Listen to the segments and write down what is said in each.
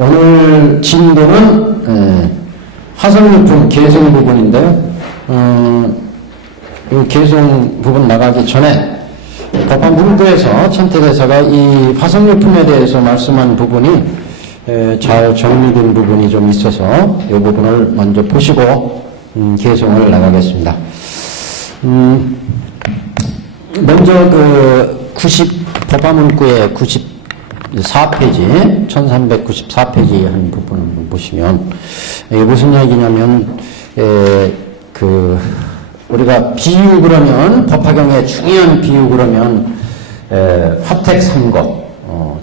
오늘 진도는 화성유품 개성 부분인데요. 이 개성 부분 나가기 전에 법안 문구에서 천태대사가 이 화성유품에 대해서 말씀한 부분이 잘 정리된 부분이 좀 있어서 이 부분을 먼저 보시고 개성을 나가겠습니다. 먼저 법안 문구의 94페이지, 1394페이지 한 부분을 보시면, 이게 무슨 얘기냐면, 우리가 비유 그러면, 법화경의 중요한 비유 그러면, 화택 삼거,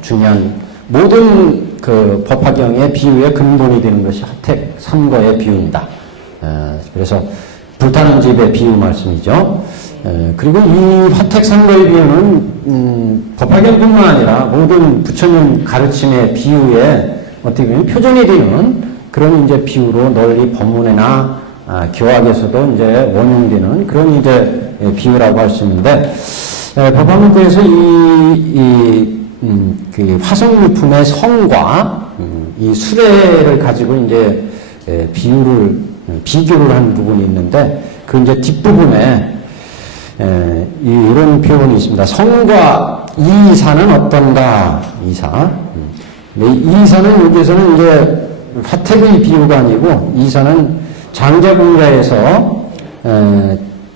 중요한, 모든 법화경의 비유의 근본이 되는 것이 화택 삼거의 비유입니다. 그래서, 불타는 집의 비유 말씀이죠. 그리고 이 화택 삼거의 비유는 법화경뿐만 아니라 모든 부처님 가르침의 비유에 어떻게 보면 표준이 되는 그런 이제 비유로 널리 법문이나 교학에서도 이제 원용되는 그런 이제 비유라고 할 수 있는데, 법화문구에서 그 화성유품의 성과 이 수레를 가지고 이제 비교를 한 부분이 있는데, 그 이제 뒷부분에 이런 표현이 있습니다. 성과 이사는 어떤가? 이사. 이사는 여기에서는 이제 화택의 비유가 아니고, 이사는 장자궁자에서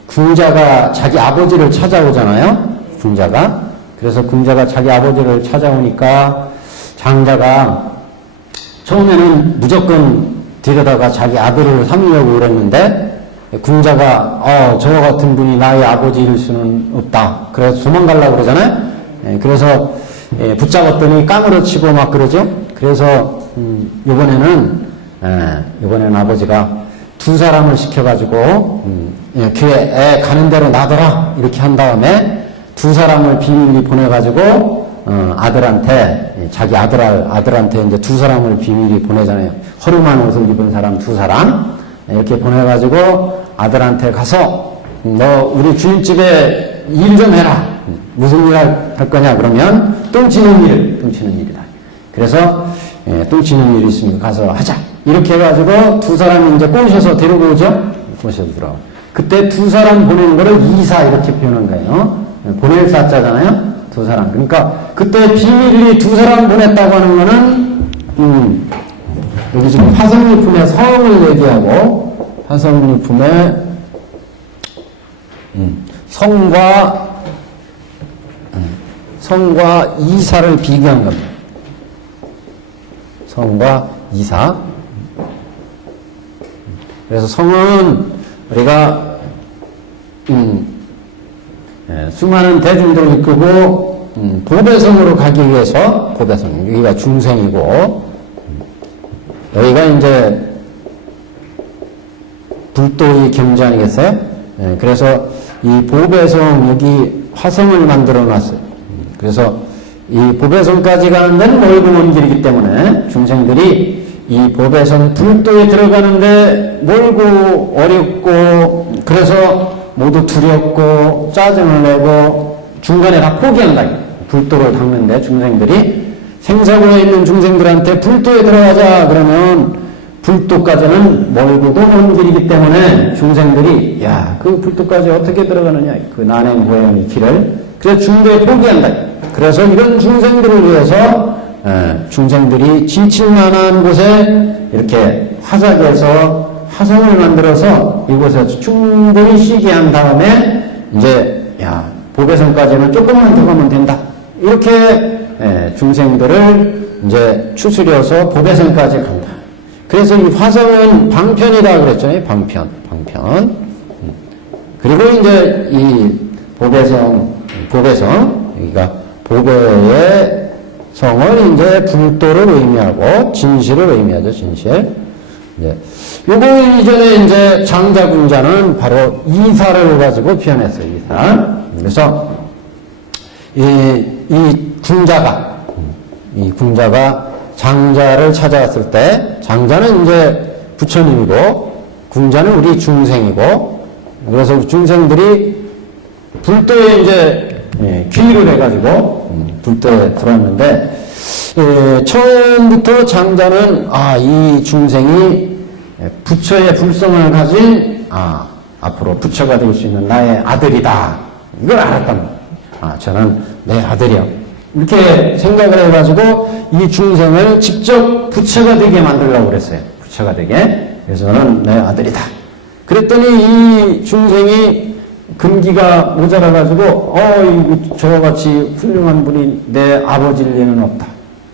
궁자가 자기 아버지를 찾아오잖아요. 궁자가. 그래서 궁자가 자기 아버지를 찾아오니까 장자가 처음에는 무조건 데려다가 자기 아들을 삼으려고 그랬는데, 궁자가 저와 같은 분이 나의 아버지일 수는 없다. 그래서 도망가려고 그러잖아요. 그래서 붙잡았더니 까무러치고 막 그러죠. 그래서 이번에는 아버지가 두 사람을 시켜가지고 애 가는 대로 놔둬라 이렇게 한 다음에 두 사람을 비밀리 보내가지고 아들한테, 자기 아들한테 이제 두 사람을 비밀리 보내잖아요. 허름한 옷을 입은 사람 두 사람 이렇게 보내가지고 아들한테 가서 너 우리 주인집에 일 좀 해라. 무슨 일 할 거냐 그러면 똥치는 일이다. 그래서 똥치는 일이 있으니까 가서 하자. 이렇게 해가지고 두 사람이 이제 꼬셔서 데리고 오죠. 꼬셔서 들어와. 그때 두 사람 보내는 거를 이사 이렇게 표현한 거예요. 보낼 사자잖아요. 두 사람. 그러니까 그때 비밀리 두 사람 보냈다고 하는 거는 여기 지금 화성유품의 성을 얘기하고 화성유품의 성과 이사를 비교한 겁니다. 성과 이사. 그래서 성은 우리가 수많은 대중들을 이끌고 보배성으로 가기 위해서 보배성, 여기가 중생이고 여기가 이제 불도의 경지 아니겠어요? 그래서 이 보배성 여기 화성을 만들어 놨어요. 그래서 이 보배성까지 가는 데는 멀고 먼 길이기 때문에 중생들이 이 보배성 불도에 들어가는데 멀고 어렵고 그래서 모두 두렵고 짜증을 내고 중간에 다 포기한다. 불도를 닦는데 중생들이 생사고에 있는 중생들한테 불도에 들어가자 그러면 불도까지는 멀고도 먼 길이기 때문에 중생들이 그 불도까지 어떻게 들어가느냐 그 난행고행의 길을 그래서 중도에 포기한다. 그래서 이런 중생들을 위해서 중생들이 지칠만한 곳에 이렇게 화작에서 화성을 만들어서 이곳에서 충분히 쉬게 한 다음에 이제 보배성까지는 조금만 더 가면 된다. 이렇게 중생들을 이제 추스려서 보배성까지 간다. 그래서 이 화성은 방편이다 그랬죠. 방편. 그리고 이제 이 보배성, 여기가 보배의 성을 이제 불도를 의미하고 진실을 의미하죠. 진실. 요거 이전에 이제 장자궁자는 바로 이사를 가지고 표현했어요. 이사. 그래서 이 궁자가 장자를 찾아왔을 때 장자는 이제 부처님이고 궁자는 우리 중생이고 그래서 중생들이 불도에 이제 귀의를 해가지고 불도에 들어왔는데 처음부터 장자는 이 중생이 부처의 불성을 가진 앞으로 부처가 될 수 있는 나의 아들이다. 이걸 알았단 말이에요. 저는 내 아들이야. 이렇게 생각을 해가지고 이 중생을 직접 부처가 되게 만들려고 그랬어요. 부처가 되게. 그래서 저는 내 아들이다. 그랬더니 이 중생이 금기가 모자라가지고 저같이 훌륭한 분이 내 아버지일 리는 없다.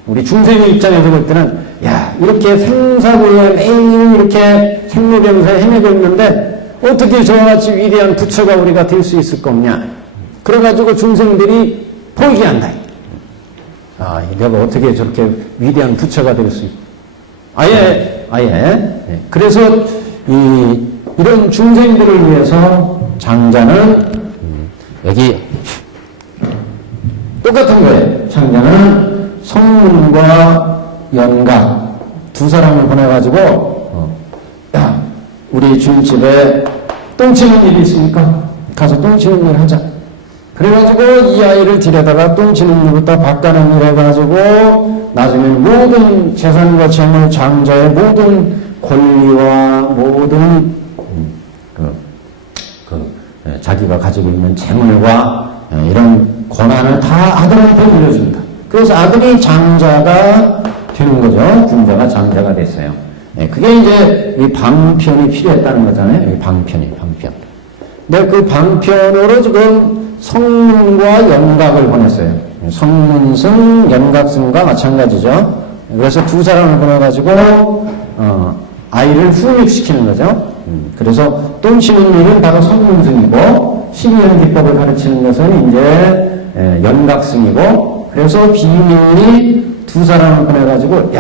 우리 중생의 입장에서 볼 때는 이렇게 생사고에 매일 이렇게 생로병사에 헤매고 있는데 어떻게 저같이 위대한 부처가 우리가 될 수 있을 거냐. 그래가지고 중생들이 포기한다. 내가 어떻게 저렇게 위대한 부처가 될 수 있 아예. 그래서 이런 중생들을 위해서 장자는 여기 똑같은 거예요. 장자는 성문과 연가 두 사람을 보내가지고 우리 주인집에 똥 치는 일이 있으니까 가서 똥 치는 일 하자. 그래가지고 이 아이를 들여다가 똥 치는 일부터 바꿔는 일 해가지고 나중에 모든 재산과 재물, 장자의 모든 권리와 모든 자기가 가지고 있는 재물과 이런 권한을 다 아들한테 물려줍니다. 그래서 아들이 장자가 되는 거죠. 군자가 장자가 됐어요. 그게 이제 이 방편이 필요했다는 거잖아요. 이 방편. 근데 그 방편으로 지금 성문과 연각을 보냈어요. 성문승, 연각승과 마찬가지죠. 그래서 두 사람을 보내가지고 아이를 훈육시키는 거죠. 그래서 똥 치는 일은 바로 성문승이고 12연 기법을 가르치는 것은 이제 연각승이고 그래서 비밀이 두 사람을 보내가지고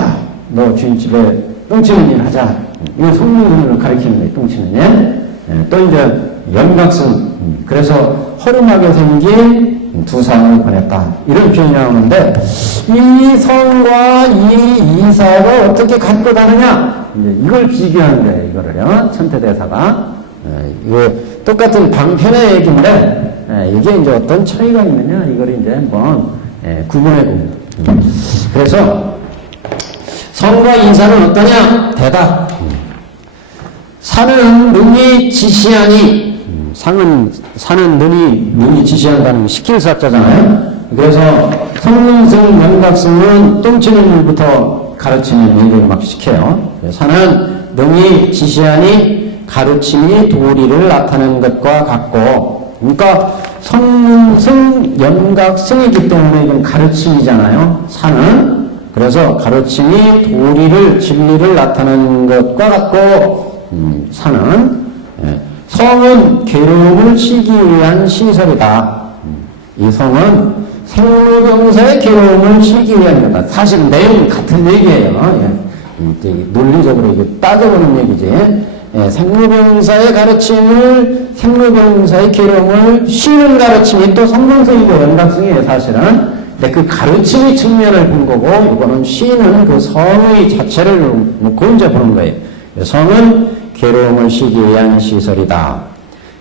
너 주인집에 똥 치는 일 하자. 이거 성문승을 가르치는 거예요. 똥 치는 일. 또 이제 연각승. 그래서 허름하게 생긴 두 사람을 보냈다. 이런 표현이 나오는데 이 성과 이 이사가 어떻게 갖고 다느냐? 이걸 비교하는 거예요. 이거를요. 천태대사가. 이거 똑같은 방편의 얘기인데 이게 이제 어떤 차이가 있느냐? 이걸 이제 한번 구분해 봅니다. 그래서 성과 이사는 어떠냐? 대답. 산은 능히 지시하니 산은 능히 지시한다는 시킬 사자잖아요. 그래서 성문승, 연각승은 똥치는 일부터 가르치는 일을 막 시켜요. 산은 능히 지시하니 가르침이 도리를 나타내는 것과 같고, 그러니까 성문승, 연각승이기 때문에 이건 가르침이잖아요. 산은. 그래서 가르침이 도리를, 진리를 나타내는 것과 같고, 산은 성은 괴로움을 치기 위한 시설이다. 이 성은 생로병사의 괴로움을 치기 위한 거다. 사실 내용은 같은 얘기예요. 논리적으로 이게 따져보는 얘기지. 생로병사의 가르침을, 생로병사의 괴로움을 쉬는 가르침이 또 성문승이고 연각승이에요, 사실은. 근데 그 가르침의 측면을 본 거고, 이거는 쉬는 그 성의 자체를 놓고 이제 보는 거예요. 성은 괴로움을 쉬기 위한 시설이다.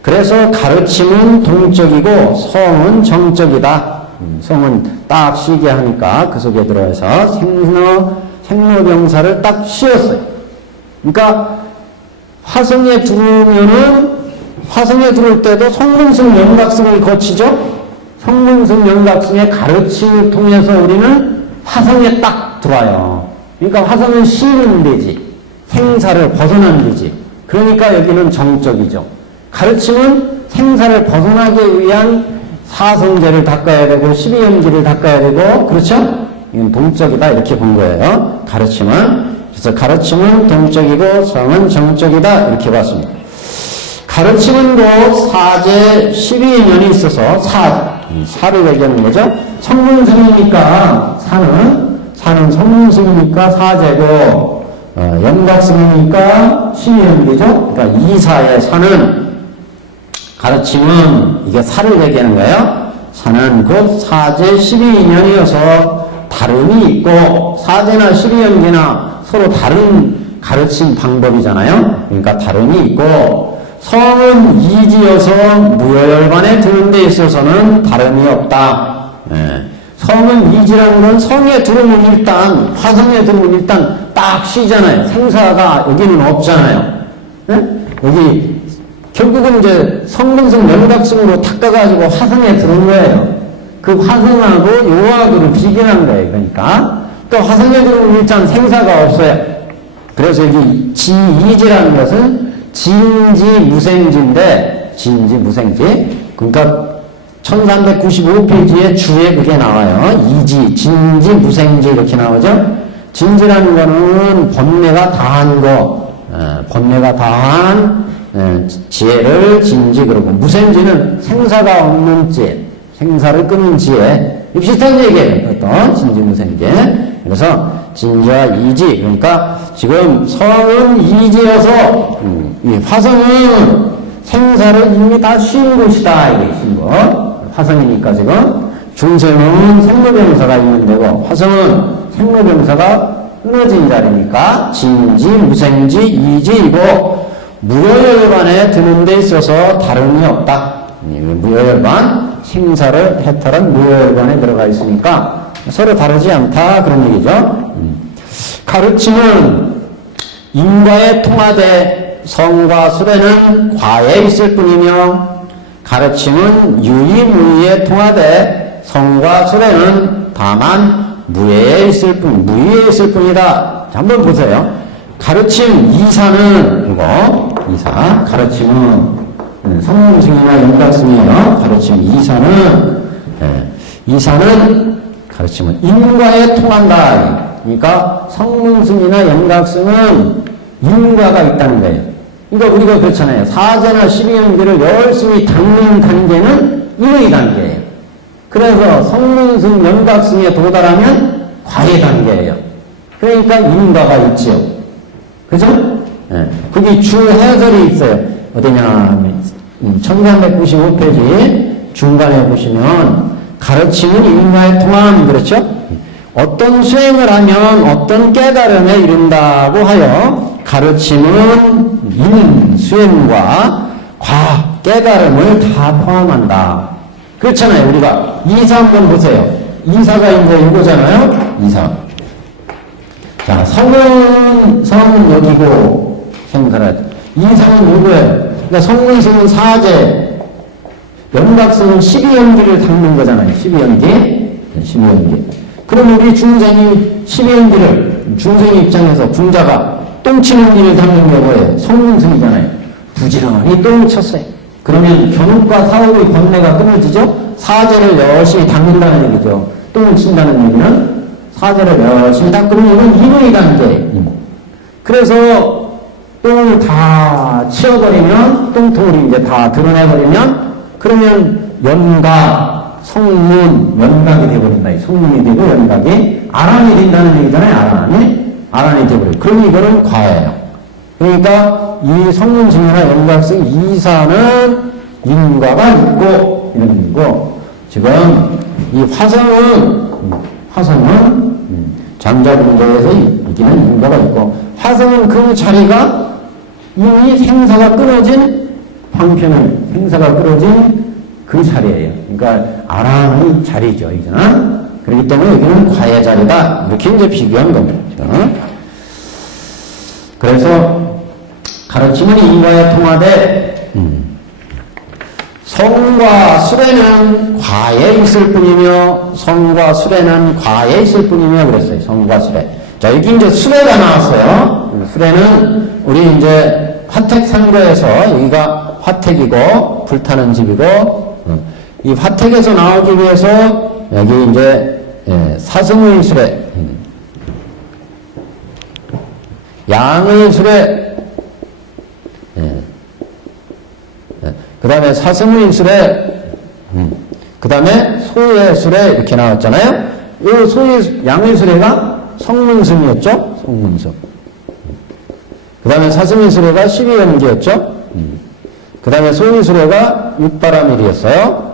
그래서 가르침은 동적이고 성은 정적이다. 성은 딱 쉬게 하니까 그 속에 들어가서 생로병사를 딱 씌웠어요. 그러니까 화성에 들어올 때도 성문승, 연각승을 거치죠. 성문승, 연각승의 가르침을 통해서 우리는 화성에 딱 들어와요. 그러니까 화성은 쉬는 데지. 생사를 벗어나는 데지. 그러니까 여기는 정적이죠. 가르침은 생사를 벗어나기 위한 사성제를 닦아야 되고 12연기를 닦아야 되고 그렇죠? 이건 동적이다 이렇게 본 거예요. 가르침은. 그래서 가르침은 동적이고 성은 정적이다 이렇게 봤습니다. 가르침은 곧 사제 12년이 있어서 사를 얘기하는 거죠. 성문승이니까 사는 성문승이니까 사제고 연각승이니까 12연기죠. 그러니까 이사의 사는 가르침은 이게 사를 얘기하는 거예요. 사는 곧 사제 12인연이어서 다름이 있고 사제나 12연기나 서로 다른 가르침 방법이잖아요. 그러니까 다름이 있고 성은 이지여서 무효열반에 드는 데 있어서는 다름이 없다. 성은 이지라는 건 성에 들어오면 일단, 화성에 들어오면 일단 딱 쉬잖아요. 생사가 여기는 없잖아요. 네? 여기, 결국은 이제 성문성 연각성으로 닦아가지고 화성에 들어온 거예요. 그 화성하고 요하고를 비교한 거예요. 그러니까. 또 화성에 들어오면 일단 생사가 없어요. 그래서 여기 지이지라는 것은 진지무생지인데, 진지무생지. 그러니까 1395페이지에 주에 그게 나와요. 이지, 진지, 무생지 이렇게 나오죠. 진지라는 거는 번뇌가 다한 거, 번뇌가 다한 지혜를 진지 그러고, 무생지는 생사가 없는 지혜, 생사를 끊는 지혜. 비슷한 얘기예요. 그것도 진지, 무생지. 그래서 진지와 이지. 그러니까 지금 성은 이지여서 이 화성은 생사를 이미 다 쉰 곳이다. 이게 쉰 곳. 화성이니까 지금 중생은 생로병사가 있는 데고 화성은 생로병사가 끊어진 자리니까 진지, 무생지, 이지이고 무여열반에 드는 데 있어서 다름이 없다. 무여열반, 생사를 해탈한 무여열반에 들어가 있으니까 서로 다르지 않다 그런 얘기죠. 가르침은 인과에 통하되 성과 수레는 과에 있을 뿐이며 가르침은 유의무의에 통하되 성과 수레는 다만 무예에 있을 뿐이다. 한번 보세요. 가르침 이사는 이거 이사 가르침은 성문승이나 연각승이에요. 가르침 이사는 가르침은 인과에 통한다. 그러니까 성문승이나 연각승은 인과가 있다는 거예요. 그러니까 우리가 그렇잖아요. 사제나 12연계를 열심히 닦는 단계는 인의 단계예요. 그래서 성문승, 연각승에 도달하면 과의 단계예요. 그러니까 인과가 있지요. 그죠? 네. 그게 주 해설이 있어요. 어디냐, 1395페이지 중간에 보시면 가르침은 인과에 통함, 그렇죠? 어떤 수행을 하면 어떤 깨달음에 이른다고 하여 가르침은 수행과 과, 깨달음을 다 포함한다. 그렇잖아요. 우리가 이사 한번 보세요. 이사가 이제 이거잖아요. 이사. 자, 성은 여기고 생사라. 이사는 이거예요. 그러니까 성문성은 사제, 연각성은 12연기를 닦는 거잖아요. 12연기. 그럼 우리 중생이 12연기를 중생 입장에서 군자가 똥치는 일을 닦는 게 뭐예요? 성문승이잖아요. 부지런히 똥을 쳤어요. 그러면 견욱과 사업의 번뇌가 끊어지죠? 사제를 열심히 닦는다는 얘기죠. 똥을 친다는 얘기는 사제를 열심히 닦으면 이건 인의 단계. 그래서 똥을 다 치워버리면, 똥통을 이제 다 드러내버리면, 그러면 연각, 성문, 연각이 되어버린다. 성문이 되고 연각이 아란이 된다는 얘기잖아요. 아란이 되어버려요. 그럼 이거는 과예요. 그러니까 이 성문승이나 연각승 이사는 인과가 있고 이런 얘기고, 지금 이 화성은 장자분자에서 이기는 인과가 있고, 화성은 그 자리가 이미 생사가 끊어진 방편은 생사가 끊어진 그 자리예요. 그러니까 아란의 자리죠. 이거는. 그렇기 때문에 여기는 과의 자리다. 이렇게 이제 비교한 겁니다. 그래서 가르침은 인과에 통하되 성과 수레는 과에 있을 뿐이며 성과 수레는 과에 있을 뿐이며 그랬어요. 성과 수레. 자, 여기 이제 수레가 나왔어요. 수레는 우리 이제 화택상거에서 여기가 화택이고 불타는 집이고 이 화택에서 나오기 위해서 여기 이제 사승의 수레, 양의 수레, 그 다음에 사승의 수레, 그 다음에 소의 수레 이렇게 나왔잖아요. 이 양의 수레가 성문승이었죠. 성문승. 그 다음에 사승의 수레가 12연기였죠. 그 다음에 소의 수레가 육바라밀이었어요.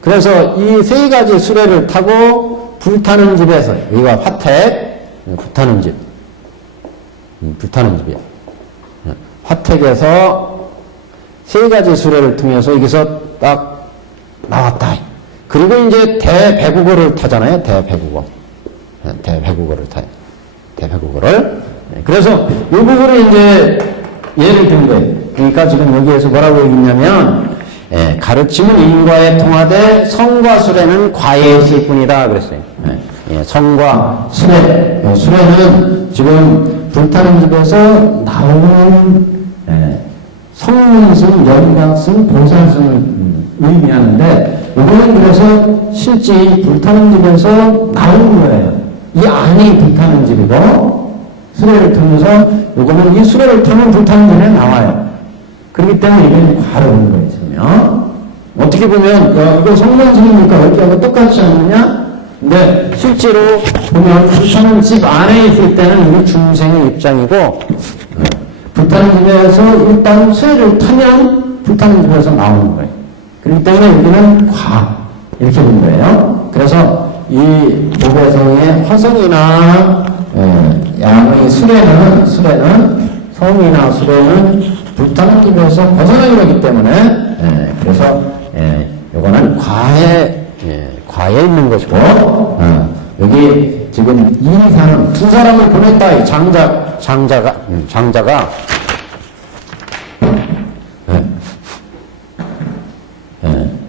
그래서 이 세 가지 수레를 타고 불타는 집에서, 여기가 화택, 불타는 집. 불타는 집이야. 화택에서 세 가지 수레를 통해서 여기서 딱 나왔다. 그리고 이제 대배국어를 타잖아요. 대배국어. 대배국어를 타요. 대배국어를. 그래서 이 부분을 이제 예를 든 거예요. 그러니까 지금 여기에서 뭐라고 얘기했냐면, 가르침은 인과에 통하되 성과 수레는 과에 있을 뿐이다. 그랬어요. 성과 수레. 수레는 지금 불타는 집에서 나오는 성문승, 연각승, 보살승을 의미하는데, 이거는 그래서 실제 불타는 집에서 나온 거예요. 이 안이 불타는 집이고, 수레를 타면서, 이거는 이 수레를 타면 불타는 집에 나와요. 그렇기 때문에 이게 과로운 거예요, 지금요. 어떻게 보면, 이거 성문승이니까 여기하고 똑같지 않느냐? 근데 실제로 보면 불타는 집 안에 있을 때는 이게 중생의 입장이고, 불타는 집에서 일단 수레를 타면 불타는 집에서 나오는 거예요. 그렇기 때문에 여기는 과 이렇게 본 거예요. 그래서 이 보배성의 화성이나 양의 수레는 성이나 수레는 불타는 집에서 벗어나기로 하기 때문에 그래서 요거는 과에 있는 것이고 여기 지금 이사는 두 사람을 보냈다. 이 장자가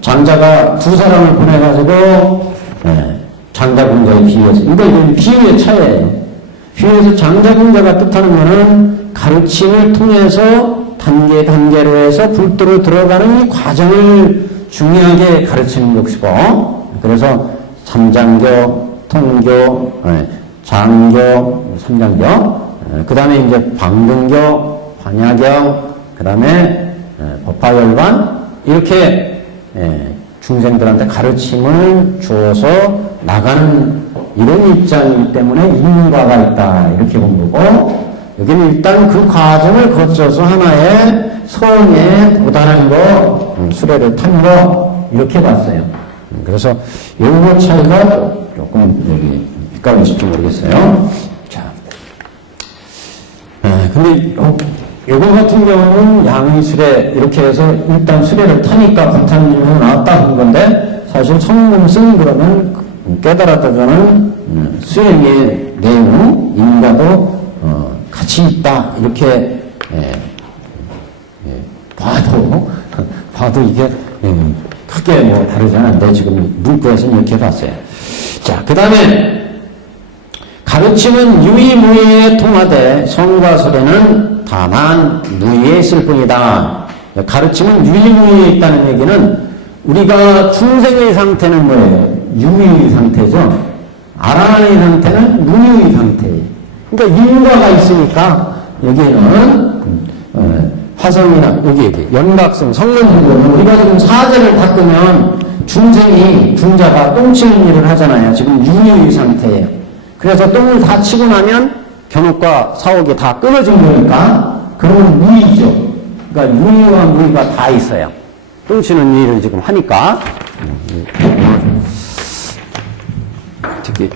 장자가 두 사람을 보내가지고 장자군자에 비유해서 이건 비유의 차이예요. 비유에서 장자군자가 뜻하는 것은 가르침을 통해서 단계로 해서 불도로 들어가는 이 과정을 중요하게 가르치는 것이고, 그래서 삼장교, 통교, 장교, 삼장교, 그 다음에 이제 방등교, 반야경, 그 다음에 법화열반, 이렇게 중생들한테 가르침을 주어서 나가는 이런 입장이기 때문에 인과가 있다. 이렇게 본 거고, 여기는 일단 그 과정을 거쳐서 하나의 성에 도달한 거, 수레를 탄 거, 이렇게 봤어요. 그래서 요거 차이가 조금 여기 헷갈리실지 모르겠어요. 자. 근데 요거 같은 경우는 양의 수레, 이렇게 해서 일단 수레를 타니까 불타는 나왔다 한 건데, 사실 성금승 그러면 깨달았다가는 수행의 내용, 인과도 같이 있다. 이렇게 봐도 이게 크게 뭐 다르지 않은데 지금 문구에서는 이렇게 봤어요. 자, 그 다음에 가르침은 유의무의에 통하되 성과 수레는 다만 무의에 있을 뿐이다. 가르침은 유의무의에 있다는 얘기는 우리가 중생의 상태는 뭐예요? 유의 상태죠. 아라한의 상태는 무의 상태예요. 그러니까 인과가 있으니까 여기에는 화성이나 여기 연각성, 성문승, 우리가 지금 사제를 닦으면 중자가 똥 치는 일을 하잖아요. 지금 유의 상태예요. 그래서 똥을 다 치고 나면 견옥과 사옥이 다 끊어진 거니까 그러면 무의죠. 그러니까 유의와 무의가 다 있어요. 똥 치는 일을 지금 하니까. 특히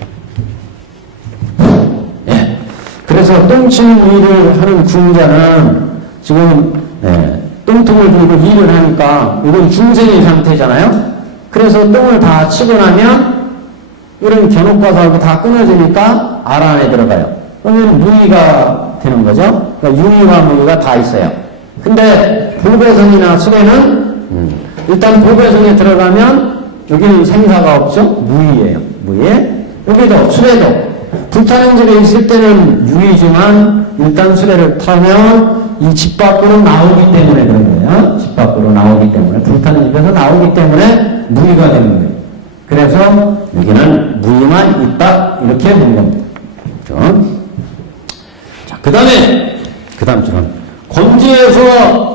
그래서 똥 치는 일을 하는 중자는 지금 똥통을 들고 일을 하니까 이건 중생의 상태잖아요. 그래서 똥을 다 치고 나면 이런 견옥과 사옥이 다 끊어지니까 아라한에 들어가요. 그러면 무의가 되는 거죠. 그러니까 유의와 무의가 다 있어요. 근데 보배성이나 수레는 일단 보배성에 들어가면 여기는 생사가 없죠. 무의예요. 무의. 여기도 수레도 불타는 집에 있을 때는 유의지만 일단 수레를 타면 이 집 밖으로 나오기 때문에 그런 거예요. 집 밖으로 나오기 때문에 불타는 집에서 나오기 때문에 무의가 되는 거예요. 그래서 여기는 무의만 있다 이렇게 본 겁니다. 자, 그 다음처럼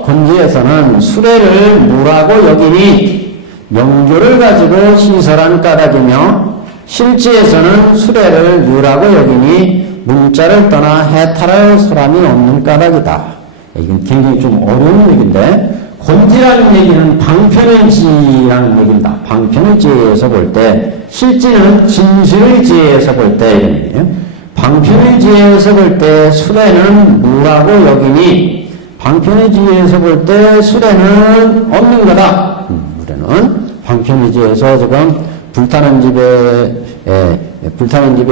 권지에서는 수레를 무라고 여기니 명교를 가지고 시설한 까닭이며 실지에서는 수레를 유라고 여기니 문자를 떠나 해탈할 사람이 없는 까닭이다. 이건 굉장히 좀 어려운 얘기인데, 권지라는 얘기는 방편의 지라는 얘기입니다. 방편의 지에서 볼 때, 실지는 진실의 지에서 볼 때 이런 얘기예요. 방편의 지에서 볼 때 수레는 무라고 여기니 방편의 지에서 볼 때 수레는 없는 거다. 수레는 방편의지에서 지금 불타는 집에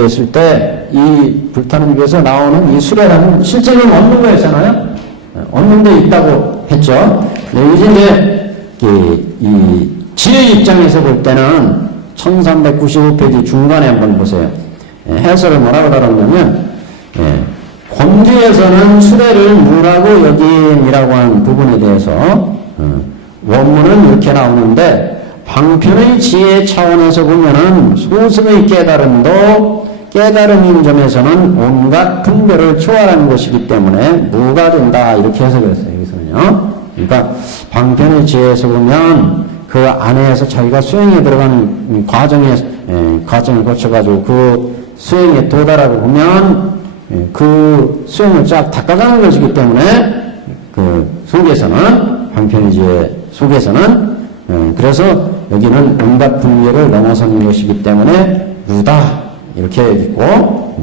있을 때 이 불타는 집에서 나오는 이 수레라는 실제로는 없는 거였잖아요. 없는 데 있다고 했죠. 이제 이 지혜 입장에서 볼 때는 1395페이지 중간에 한번 보세요. 해설을 뭐라고 달았냐면, 권지에서는 수레를 무라고 여김이라고 하는 부분에 대해서 원문은 이렇게 나오는데, 방편의 지혜 차원에서 보면은 소승의 깨달음인 점에서는 온갖 분별을 초월하는 것이기 때문에 무가 된다, 이렇게 해석했어요. 여기서는요. 그러니까 방편의 지혜에서 보면 그 안에서 자기가 수행에 들어가는 과정을 거쳐가지고 그 수행에 도달하고 보면 그 수행을 쫙 닦아가는 것이기 때문에 그 속에서는 방편의 지혜 속에서는 그래서 여기는 온갖 분별을 넘어서는 것이기 때문에 무다, 이렇게 있고,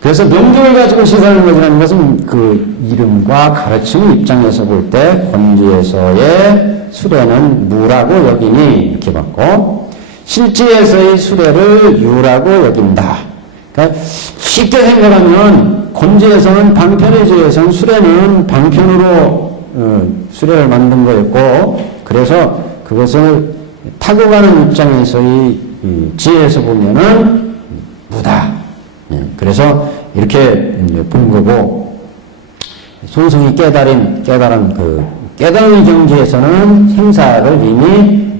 그래서 명령을 가지고 시사하는 것이라는 것은 그 이름과 가르침의 입장에서 볼 때 권지에서의 수레는 무라고 여기니 이렇게 봤고, 실지에서의 수레를 유라고 여긴다. 그러니까 쉽게 생각하면 권지에서는 방편의 지에서는 수레는 방편으로 수레를 만든 거였고, 그래서 그것을 타고 가는 입장에서의 지혜에서 보면은 무다. 그래서 이렇게 본 거고, 소승이 깨달은 깨달은 경지에서는 생사를 이미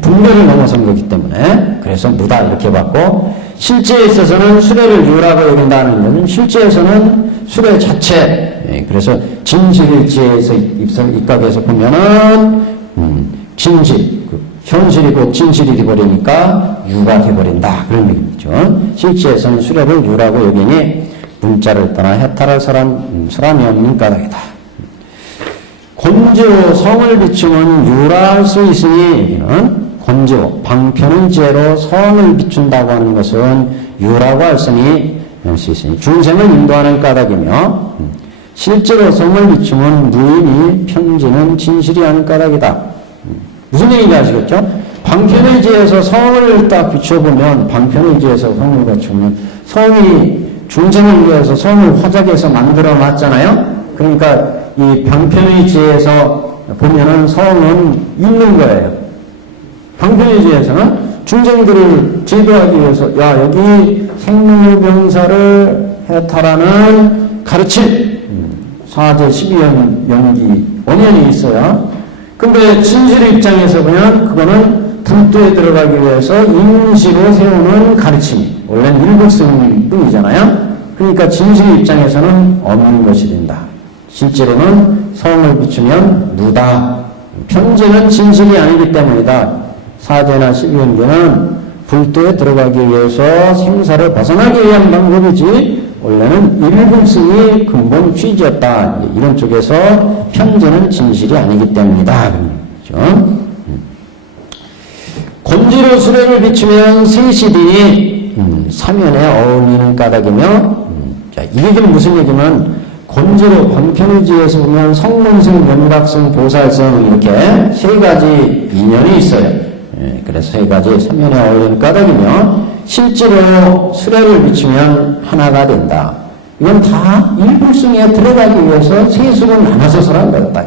분별을 넘어선 거기 때문에 그래서 무다, 이렇게 봤고, 실제에 있어서는 수레를 유라고 여긴다는 것은 실제에서는 수레 자체, 그래서 진실일지에서 입각해서 보면은 진실, 현실이 곧 진실이 되어버리니까 유가 되어버린다, 그런 얘기죠. 실제에서는 수레를 유라고 여기니 문자를 떠나 해탈할 사람이 없는 까닭이다. 권지로 성을 비추면 유라할 수 있으니, 여기는 권지로 방편의 지혜로 성을 비춘다고 하는 것은 유라고 할 수 있으니 중생을 인도하는 까닭이며, 실제로 성을 비추면 무인이 편지는 진실이 하는 까닭이다. 무슨 얘기인지 아시겠죠? 방편의 지혜에서 성을 딱 비춰보면, 방편의 지혜에서 성을 갖추면 성이 중생을 위해서 성을 화작해서 만들어 놨잖아요? 그러니까 이 방편의 지혜에서 보면은 성은 있는 거예요. 방편의 지혜에서는 중생들을 제도하기 위해서, 야, 여기 생로병사를 해탈하는 가르침, 4제 12연 연기 원연이 있어요. 근데 진실의 입장에서 보면 그거는 불도에 들어가기 위해서 임시로 세우는 가르침이 원래는 일극성뿐이잖아요. 그러니까 진실의 입장에서는 없는 것이 된다. 실제로는 성을 비추면 무다. 편지는 진실이 아니기 때문이다. 4제나 12연계는 불도에 들어가기 위해서 생사를 벗어나기 위한 방법이지 원래는 일극성이 근본 취지였다. 이런 쪽에서 편지는 진실이 아니기 때문이다. 그렇죠? 권지로 수레를 비추면 세시들이 사면에 어울리는 까닭이며, 자, 이게 지금 무슨 얘기면, 권지로 방편의지에서 보면 성문승, 명각승, 보살승 이렇게 세 가지 인연이 있어요. 그래서 세 가지 사면에 어울리는 까닭이며, 실제로 수레를 비추면 하나가 된다. 이건 다 일불승에 들어가기 위해서 세수를 나눠서 설한 거다.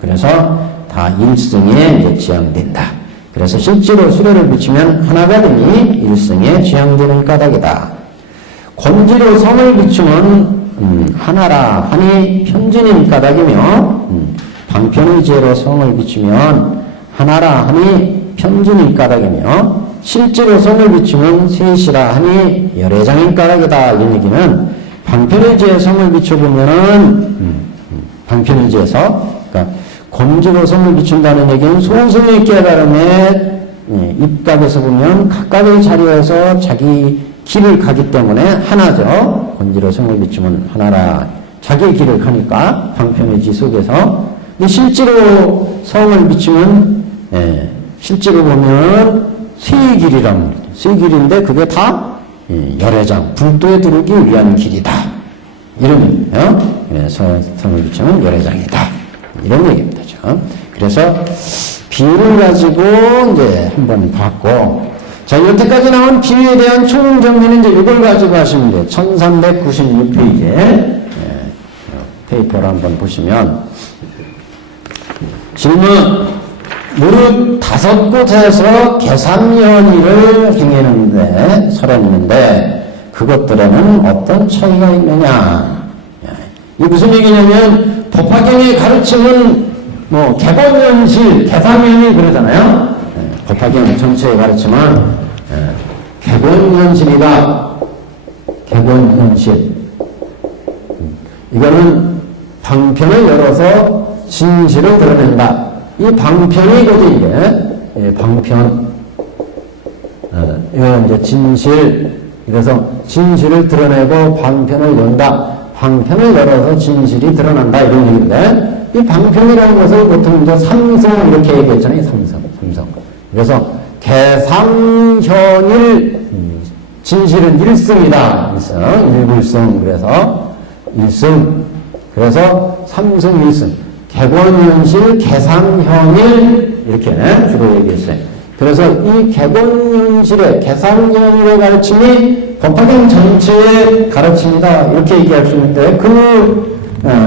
그래서 다 일승에 이제 지향된다. 그래서 실제로 수레를 비추면 하나가 되니 일승에 지향되는 까닭이다. 권지로 성을 비추면 하나라 하니 편진인 까닭이며, 방편의지로 성을 비추면 하나라 하니 편진인 까닭이며, 실제로 성을 비추면 셋이라 하니 열애장인 까닭이다. 이런 얘기는 방편의지에 성을 비춰보면은 방편의지에서, 그러니까 권지로 성을 비춘다는 얘기는 소승의 깨달음에 입각에서 보면 각각의 자리에서 자기 길을 가기 때문에 하나죠. 권지로 성을 비추면 하나라, 자기 길을 가니까 방편의지 속에서. 근데 실제로 성을 비추면 실제로 보면 세 길이란 말이죠. 세 길인데 그게 다 열애장, 불도에 들어오기 위한 길이다. 이런 의미예요. 그래서 성을 비추면 열애장이다. 이런 얘기입니다. 그래서 비유를 가지고 이제 한번 봤고, 자, 여태까지 나온 비유에 대한 총 정리는 이제 이걸 가지고 하시면 돼요. 1396페이지에 페이퍼를 한번 보시면, 질문, 무릇 5곳에서 계산연의를 행했는데, 설했는데, 그것들에는 어떤 차이가 있느냐. 이 무슨 얘기냐면, 법화경의 가르침은 뭐, 객원연실, 계산연의 그러잖아요. 법화경 전체의 가르침은, 객원연실이다. 객원연실. 이거는 방편을 열어서 진실을 드러낸다. 이 방편이거든요, 이게. 예, 방편. 이건 이제 진실. 그래서 진실을 드러내고 방편을 연다. 방편을 열어서 진실이 드러난다. 이런 얘기인데, 이 방편이라는 것을 보통 이제 삼성 이렇게 얘기했잖아요. 삼성. 그래서 개상현일, 진실은 일승이다. 일불승. 그래서 일승. 그래서 삼승 일승. 객원연실, 계상현일 이렇게 주로 얘기했어요. 그래서 이 객원연실의 계상현일의 가르침이 법화경 전체의 가르침이다 이렇게 얘기할 수 있는데 그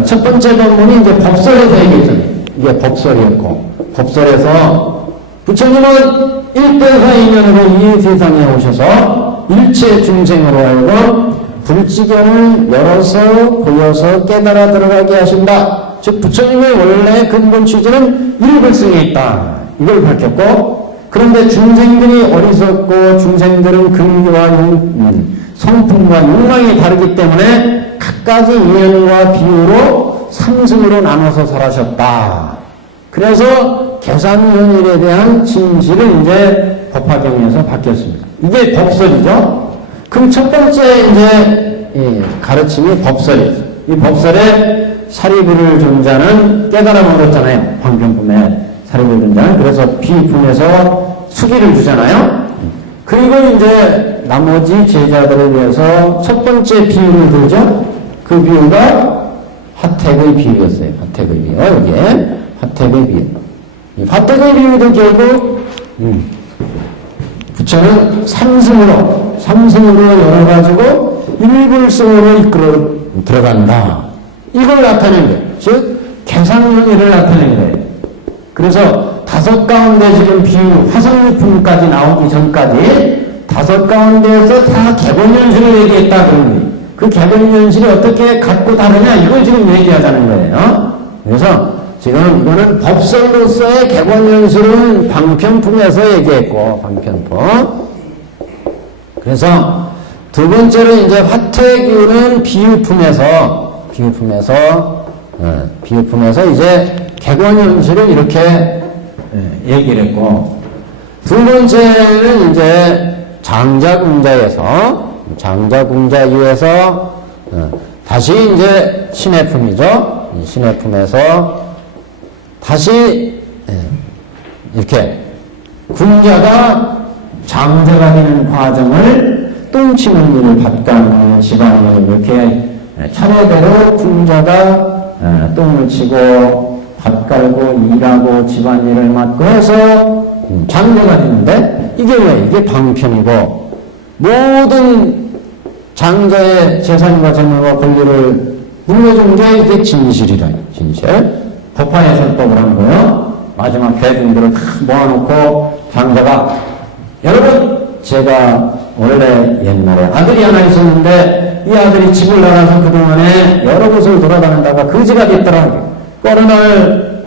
첫 번째 본문이 이제 법설에서 얘기했잖아요. 이게 법설이었고 법설에서 부처님은 일대사인연으로 이 세상에 오셔서 일체 중생으로 알고 불지견을 열어서 보여서 깨달아 들어가게 하신다. 즉 부처님의 원래 근본 취지는 일불승에 있다. 이걸 밝혔고 그런데 중생들이 어리석고 중생들은 근기와 성품과 욕망이 다르기 때문에 각가지 인연과 비유로 삼승으로 나눠서 설하셨다. 그래서 계산연일에 대한 진실을 이제 법화경에서 밝혔습니다. 이게 법설이죠. 그럼 첫 번째 이제 가르침이 법설이에요. 이 법설에 사리부를 존자는 깨달아 얻었잖아요. 방편품에 사리부를 존자는. 그래서 비품에서 수기를 주잖아요. 그리고 이제 나머지 제자들을 위해서 첫 번째 비유를 들죠. 그 비유가 화택의 비유였어요. 화택의 비유. 이게 화택의 비유. 이 화택의 비유도 결국 부처는 삼승으로 열어가지고 일불승으로 이끌어 들어간다. 이걸 나타낸 거예요. 즉 계상연의를 나타낸 거예요. 그래서 5 가운데 지금 비유 화성유품까지 나오기 전까지 5 가운데에서 다 객원연실을 얘기했다 그런 거예요. 그 객원연실이 어떻게 같고 다르냐 이걸 지금 얘기하자는 거예요. 그래서 지금 이거는 법설로서의 객원연실은 방편품에서 얘기했고 방편품. 그래서 두 번째로 이제 화택유는 비유품에서 이제 객원연실을 이렇게 얘기를 했고 두 번째는 이제 장자궁자유에서 다시 이제 신해품이죠. 신해품에서 다시 이렇게 궁자가 장자가 되는 과정을 똥치는 일을 밭가는 집안을 이렇게 차례대로 궁자가 똥을 치고 밭 갈고 일하고 집안일을 맡고 해서 장자가 되는데 이게 왜? 이게 방편이고 모든 장자의 재산과 재물과 권리를 물려준 게 이게 진실이라. 진실. 법화의 설법을 한 거예요. 마지막 대중들을 다 모아놓고 장자가 여러분 제가 원래 옛날에 아들이 하나 있었는데 이 아들이 집을 나가서 그동안에 여러 곳을 돌아다니다가 거지가 됐더라고요. 어느 날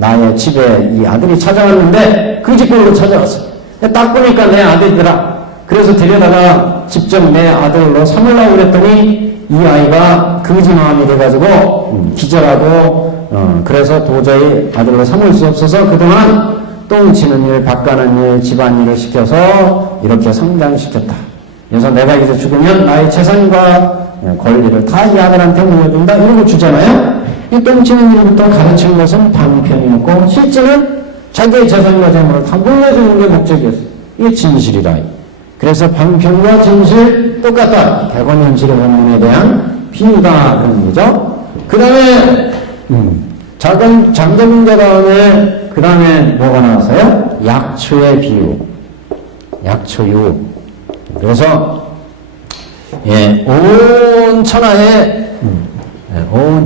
나의 집에 이 아들이 찾아왔는데 거지꼴로 찾아왔어요. 딱 보니까 내 아들이더라. 그래서 데려다가 직접 내 아들로 삼으려고 그랬더니 이 아이가 거지 마음이 돼가지고 기절하고 그래서 도저히 아들로 삼을 수 없어서 그동안 똥 치는 일, 밭 가는 일, 집안일을 시켜서 이렇게 성장시켰다. 그래서 내가 이제 죽으면 나의 재산과 권리를 다 이 아들한테 물려준다. 이러고 주잖아요. 이 똥 치는 일부터 가르치는 것은 방편이었고 실제는 자기의 재산과 재물을 다 물려주는 게 목적이었어요. 이게 진실이라. 그래서 방편과 진실 똑같다. 객원연실의 원문에 대한 비유다. 그런 거죠. 그 다음에 장자궁자 다음에 그 다음에 뭐가 나왔어요? 약초의 비유. 약초유. 그래서, 예, 온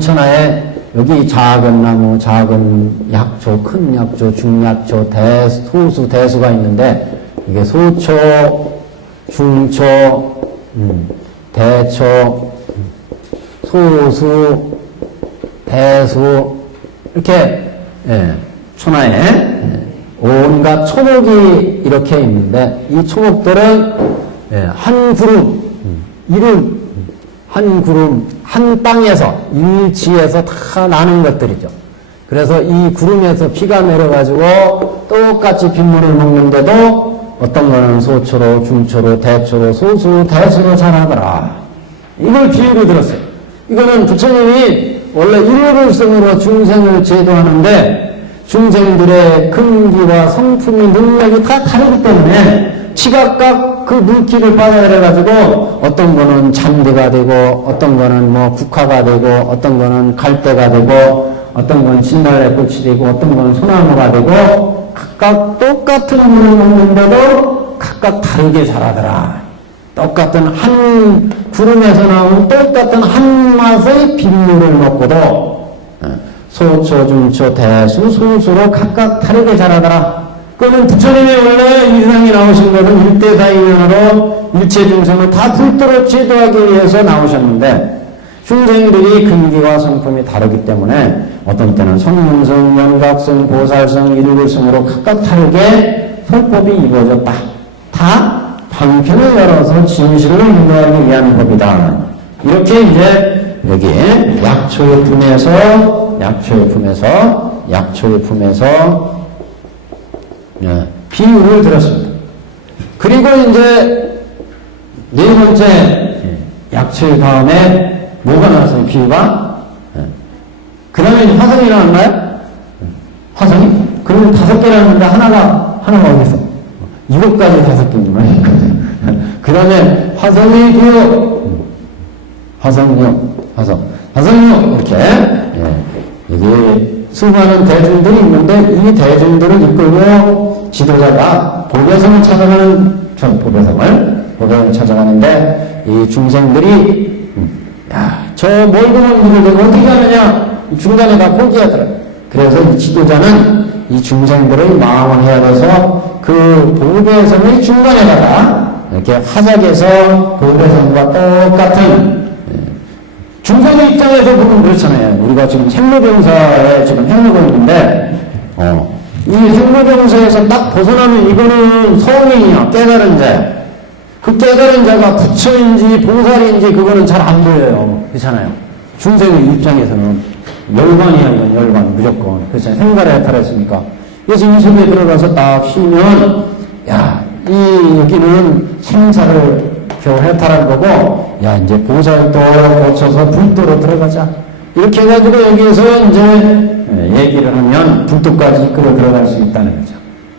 천하에 여기 작은 나무, 작은 약초, 큰 약초, 중약초, 소수, 대수가 있는데, 이게 소초, 중초, 대초, 소수, 대수, 이렇게, 예, 천하에 온갖 초목이 이렇게 있는데, 이 초목들은, 예, 한 구름, 한 구름, 한 땅에서, 일지에서 다 나는 것들이죠. 그래서 이 구름에서 비가 내려가지고 똑같이 빗물을 먹는데도 어떤 거는 소초로, 중초로, 대초로, 소수, 대수로 자라더라. 이걸 비유로 들었어요. 이거는 부처님이 원래 일불성으로 중생을 제도하는데 중생들의 근기와 성품이 능력이 다 다르기 때문에 지각각 그 물기를 받아내려가지고 어떤 거는 잔디가 되고 어떤 거는 뭐 국화가 되고 어떤 거는 갈대가 되고 어떤 건 진달래꽃이 되고 어떤 거는 소나무가 되고 각각 똑같은 물을 먹는데도 각각 다르게 자라더라. 똑같은 한 구름에서 나온 똑같은 한 맛의 빗물을 먹고도 소초, 중초, 대수, 소수로 각각 다르게 자라더라. 그거는 부처님이 원래 이 세상에 나오신 것은 일대사이면으로 일체 중생을 다 불도로 제도하기 위해서 나오셨는데 중생들이 근기와 성품이 다르기 때문에 어떤 때는 성문성, 연각성, 보살성, 일불성으로 각각 다르게 설법이 이루어졌다. 다 방편을 열어서 진실을 인도하기 위한 법이다. 이렇게 이제 여기에 약초의 품에서 비유를 들었습니다. 그리고 이제 네 번째 약초의 다음에 뭐가 나왔어요? 비유가? 그 다음에 화성이 나왔나요? 화성이? 그러면 5개 나왔는데 하나가 어디 있어? 이것까지 5개인 그 다음에 화성의 비유. 화성유. 이렇게. 여기 수많은 대중들이 있는데 이 대중들을 이끌고 지도자가 보배성을 찾아가는데 이 중생들이 저 멀고먼 길을 내가 어떻게 하느냐 중간에 다 포기하더라. 그래서 이 지도자는 이 중생들의 마음을 해야 돼서 그 보배성의 중간에다가 이렇게 화작에서 보배성과 똑같은 중생의 입장에서 보면 그렇잖아요. 우리가 지금 생로병사에 지금 행하고 있는데 이 생로병사에서 딱 벗어나면 이거는 성인이야. 깨달은 자야. 그 깨달은 자가 부처인지 보살인지 그거는 잘 안 보여요. 그렇잖아요. 중생의 입장에서는 열반이야. 이건 열반 무조건. 그렇잖아요. 생사를 해탈했으니까. 그래서 이 속에 들어가서 딱 쉬면 여기는 생사를 겨우 해탈한 거고 이제 보살도 거쳐서 불도로 들어가자. 이렇게 해가지고 여기에서 이제 얘기를 하면 불도까지 이끌어 들어갈 수 있다는 거죠.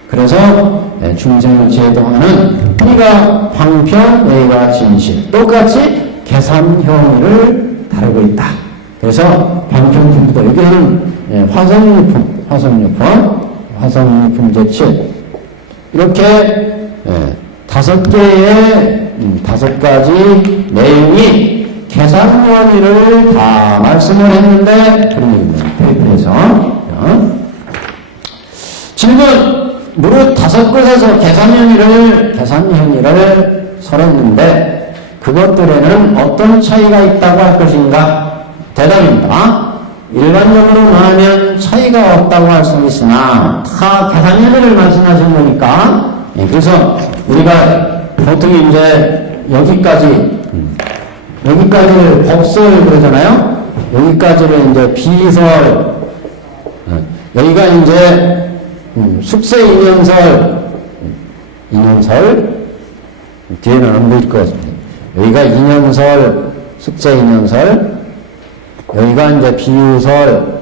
그래서 중생을 제도하는 여기가 방편, 여기가 진실. 똑같이 계산형의를 다루고 있다. 그래서 방편품도 여기는 화성유품 제7 이렇게 5가지 내용이 계산형의를 다 말씀을 했는데 그런 얘기입니다. 페이퍼에서 질문 무릇 5곳에서 계산형의를 설했는데 그것들에는 어떤 차이가 있다고 할 것인가? 대답입니다. 일반적으로 말하면 차이가 없다고 할 수 있으나 다 계산형의를 말씀하신 거니까 그래서 우리가 보통 이제 여기까지를 법설 그러잖아요. 여기까지를 이제 비설 여기가 이제 숙세 인연설 뒤에는 안 보일 것 같습니다. 여기가 인연설 숙세 인연설 여기가 이제 비유설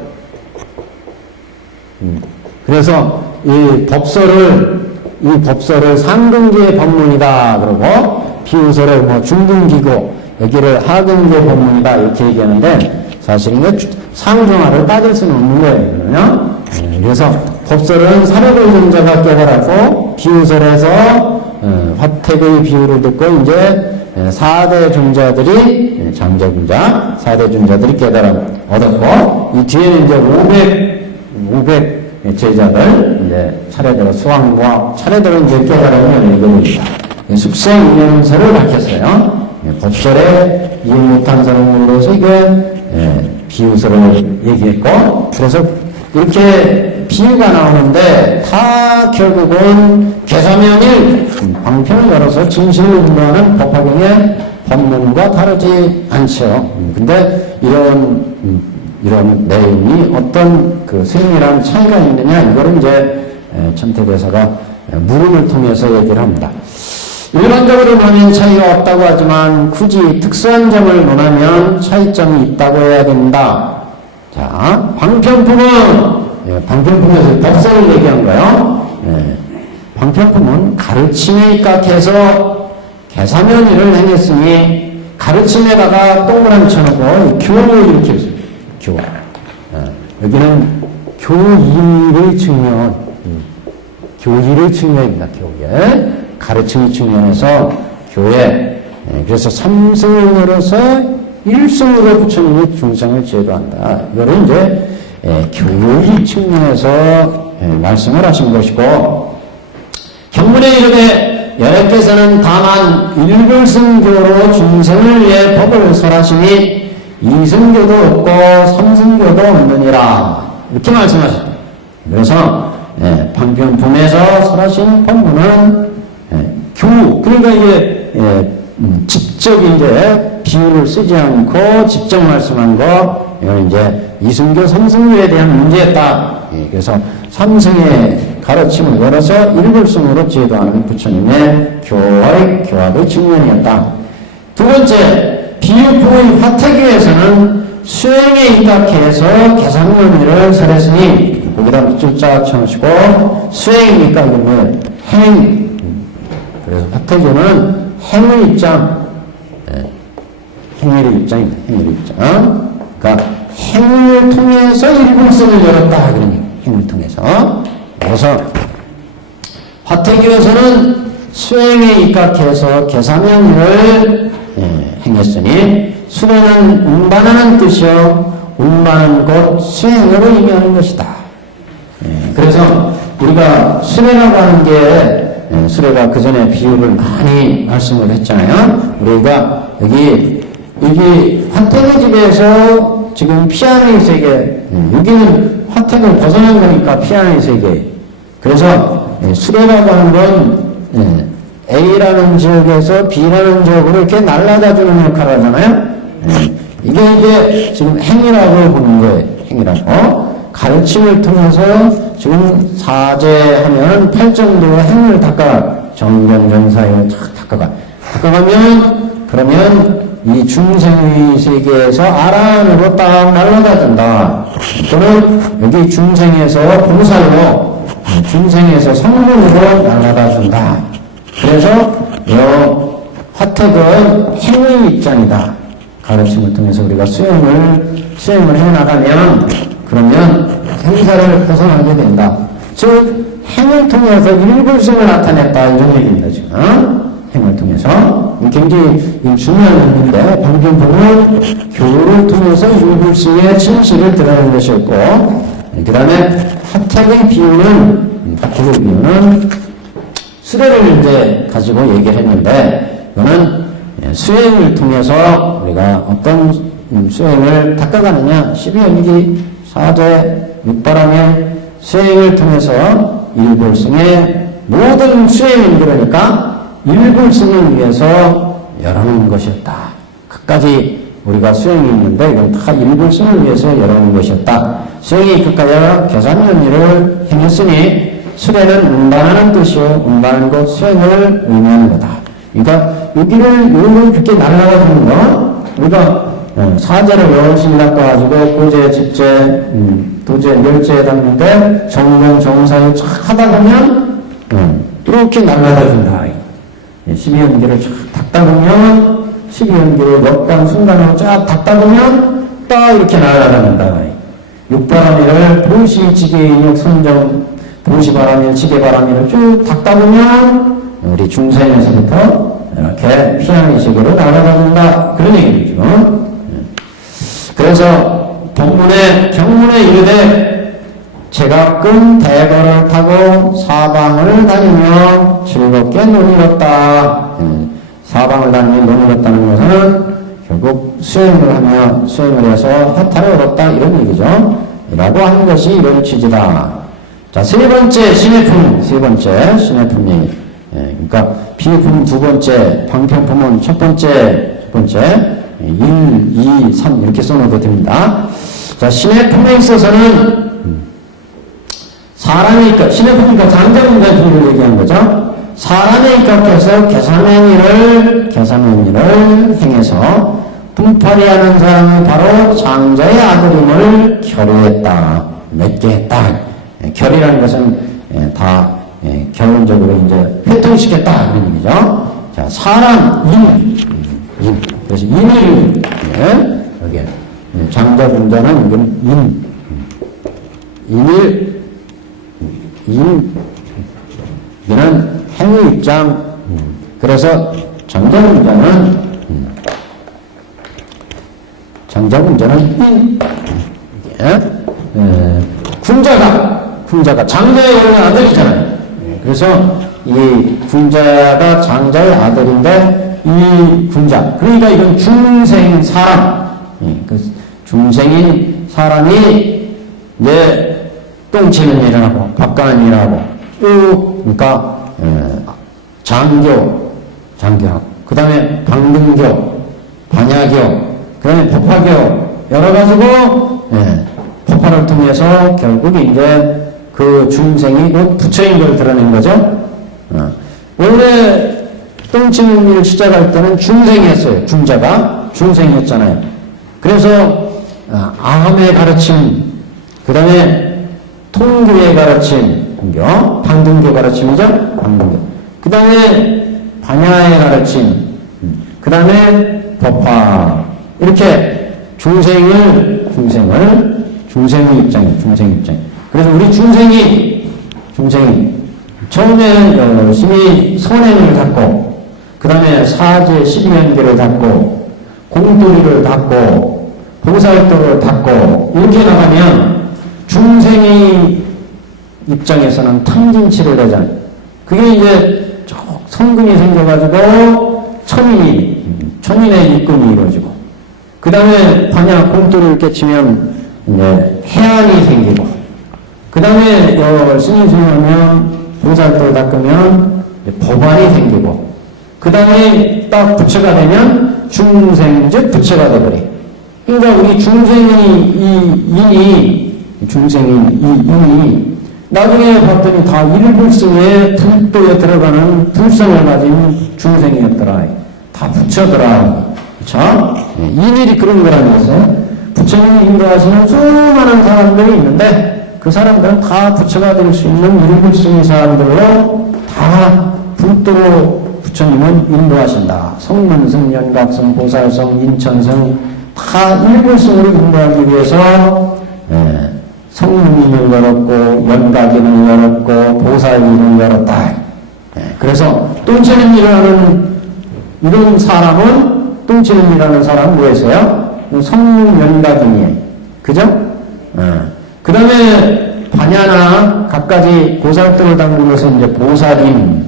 그래서 이 법설을 상등기의 법문이다 그러고 비유설을 뭐 중등기고 여기를 하등기의 법문이다 이렇게 얘기하는데 사실 이게 상중하를 따질 수는 없는 거예요. 그러면 그래서 법설은 사례를 존자가 깨달았고, 비유설에서 화택의 비유를 듣고 이제 4대 존자들이, 장자군자, 4대 존자들이 깨달음 얻었고, 이 뒤에는 이제 500 제자들, 이제 차례대로 수왕과 차례대로 이제 깨달음을 열리고 숙세 이면서를 밝혔어요. 법설에 이해 못한 사람으로서 이게 비유설을 얘기했고, 그래서 이렇게 비유가 나오는데 다 결국은 계사면일 방편을 열어서 진실을 인도하는 법화경의 법문과 다르지 않죠. 근데 이런 내용이 어떤 그 스님이랑 차이가 있느냐, 이거를 이제 천태대사가 물음을 통해서 얘기를 합니다. 일반적으로는 차이가 없다고 하지만 굳이 특수한 점을 논하면 차이점이 있다고 해야 된다. 자, 방편품은, 방편품에서 법설을 얘기한 거예요. 방편품은 가르침에 입각해서 계사면일을 행했으니 가르침에다가 동그라미 쳐놓고 교를 일으켰어요. 교. 여기는 교일의 측면, 교일의 측면입니다. 교회. 가르침 측면에서 교회. 그래서 삼승으로서 1승으로 부처님이 중생을 제도한다. 이거를 이제 교의 측면에서 말씀을 하신 것이고, 경문에 이르되 여러께서는 다만 일불승교로 중생을 위해 법을 설하시니 이승교도 없고 삼승교도 없느니라. 이렇게 말씀하셨다. 그래서 방편품에서 설하신 법문은 교, 그러니까 이게 직접 이제 비유를 쓰지 않고 직접 말씀한 거, 이건 이제 이승교, 삼승교에 대한 문제였다. 그래서 삼승의 가르침을 열어서 일불승으로 제도하는 부처님의 교학의 측면이었다. 두 번째, 비유포의 화태교에서는 수행에 입각해서 계상론의를 설했으니, 거기다 밑줄 쫙 쳐놓으시고, 수행이니까 이거는 행. 그래서 화태교는 행의 입장, 행위의 입장입니다. 행위의 입장. 그러니까 행을 통해서 일불승을 열었다. 그러니까 행을 통해서. 그래서 화태교에서는 수행에 입각해서 계사면을 행했으니, 수행은 운반하는 뜻이요 운반은 곧 수행으로 의미하는 것이다. 그래서 우리가 수레라고 하는 게, 수레가 그 전에 비유를 많이 말씀을 했잖아요. 우리가 여기 화택의 집에서 지금 피아노의 세계, 여기는 화택을 벗어난 거니까 피아노의 세계. 그래서 수레라고 하는 건 A라는 지역에서 B라는 지역으로 이렇게 날아다주는 역할을 하잖아요. 이게 이제 지금 행이라고 보는 거예요. 행이라고. 가르침을 통해서 지금 사제하면 8정도의 행을 닦아, 정견정사에 닦아가면, 그러면 이 중생의 세계에서 아란으로 딱 날아다준다. 또는 여기 중생에서 보살로, 중생에서 성문으로 날아다준다. 그래서 이 화택은 행의 입장이다. 가르침을 통해서 우리가 수행을 해나가면, 그러면 행사를 벗어나게 된다. 즉 행을 통해서 일불승을 나타냈다, 이런 얘기입니다. 지금 행을 통해서 굉장히 중요한 얘기인데, 방편품은 교를 통해서 일불승의 진실을 드러낸 것이었고, 그 다음에 화택의 비유는 수레를 이제 가지고 얘기를 했는데, 이거는 수행을 통해서 우리가 어떤 수행을 닦아가느냐, 12연기, 4대, 6바람의 수행을 통해서 일불승의 모든 수행을, 그러니까 일불승을 위해서 열어놓은 것이었다. 끝까지 우리가 수행이 있는데 이건 다 일불승을 위해서 열어놓은 것이었다. 수행이 끝까지 계산연의를 행했으니 수레는 운반하는 뜻이요 운반하는 것 수행을 의미하는 거다. 그러니까 여기를 그렇게 날아가주는 거, 우리가 사제를 열심히 닦아가지고 고제, 집제, 도제, 멸제에 닦는데 정론, 정사를 쫙 하다 보면 이렇게 날아다준다. 12연기를 쫙 닦다 보면 12연기를 역관 순간으로 쫙 닦다 보면 딱 이렇게 날아다닌다. 육바라미를 보시, 지계, 인욕, 선정, 보시바라밀, 지게바라밀을 쭉 닦다 보면 우리 중생에서부터 이렇게 피양의 세계로 날아가 준다. 그런 얘기죠, 지금. 그래서 본문에 경문에 이르되 제가 끈 대거를 타고 사방을 다니며 즐겁게 논이었다. 사방을 다니며 논이었다는 것은 결국 수행을 해서 해탈을 얻었다. 이런 얘기죠. 라고 하는 것이 이런 취지다. 자, 세 번째 신의 품 얘기. 그러니까 비품 두 번째, 방편품은 첫 번째, 1, 2, 3 이렇게 써놓어도 됩니다. 자, 신의 품에 있어서는 사람이 신의 품이니까 장자문자 품을 얘기한 거죠. 사람에 입각해서 계산한 일을 행해서 분팔이하는 사람이 바로 장자의 아들임을 결의했다. 맺게 했다. 결의라는 것은 다 결론적으로 이제 회통시켰다. 그런 얘기죠. 자, 사람, 인. 그래서 인을, 여기, 장자, 분자는 이건 이는 행위 입장. 그래서 장자, 분자는 군자가 장자의 원래 아들이잖아요. 그래서 이 군자가 장자의 아들인데 이 군자, 그러니까 이건 중생 사람, 그 중생인 사람이 이제 똥치는 일을 하고 밥가는 일을 하고 쭉, 그러니까 장교, 그 다음에 방등교, 반야교, 그 다음에 법화교 여러 가지고 법화를 통해서 결국 이제 그 중생이 곧 부처인 걸 드러낸 거죠. 원래 똥치는 일을 시작할 때는 중생이었어요. 군자가 중생이었잖아요. 그래서 아함의 가르침, 그 다음에 통교의 가르침, 방등교 가르침이죠. 방등교. 그 다음에 반야의 가르침, 그 다음에 법화. 이렇게 중생의 입장. 그래서 우리 중생이 처음에 열심히 선행을 닦고, 그 다음에 사제 12연계를 닦고, 공도리를 닦고, 봉사활동을 닦고, 이렇게 나가면 중생의 입장에서는 탕진치를 하잖아요. 그게 이제 성근이 생겨가지고 천인의 입금이 이루어지고, 그 다음에 반야 공도를 깨치면 이제 해안이 생기고, 그 다음에 열심히 수행하면 봉사활동을 닦으면 법안이 생기고, 그 다음에 딱 부처가 되면 중생 즉 부처가 되버려. 그러니까 우리 중생이 나중에 봤더니 다 일불승의 불도에 들어가는 불성을 가진 중생이었더라. 다 부처더라. 그쵸? 인일이 그런 거라는 것은 부처님이 인도하시는 수많은 사람들이 있는데 그 사람들은 다 부처가 될 수 있는 일불승의 사람들로 다 불도로 부처님은 인도하신다. 성문승, 연각승, 보살승, 인천승 다 일불승으로 인도하기 위해서 성문인을 열었고 연각인을 열었고 보살인을 열었다. 그래서 똥치는 일하는 이런 사람은 똥치는 일하는 사람은 뭐였어요? 성문 연각인이에요. 그죠? 그 다음에 반야나 갖가지 보살등을 닦는 것은 이제 보살인.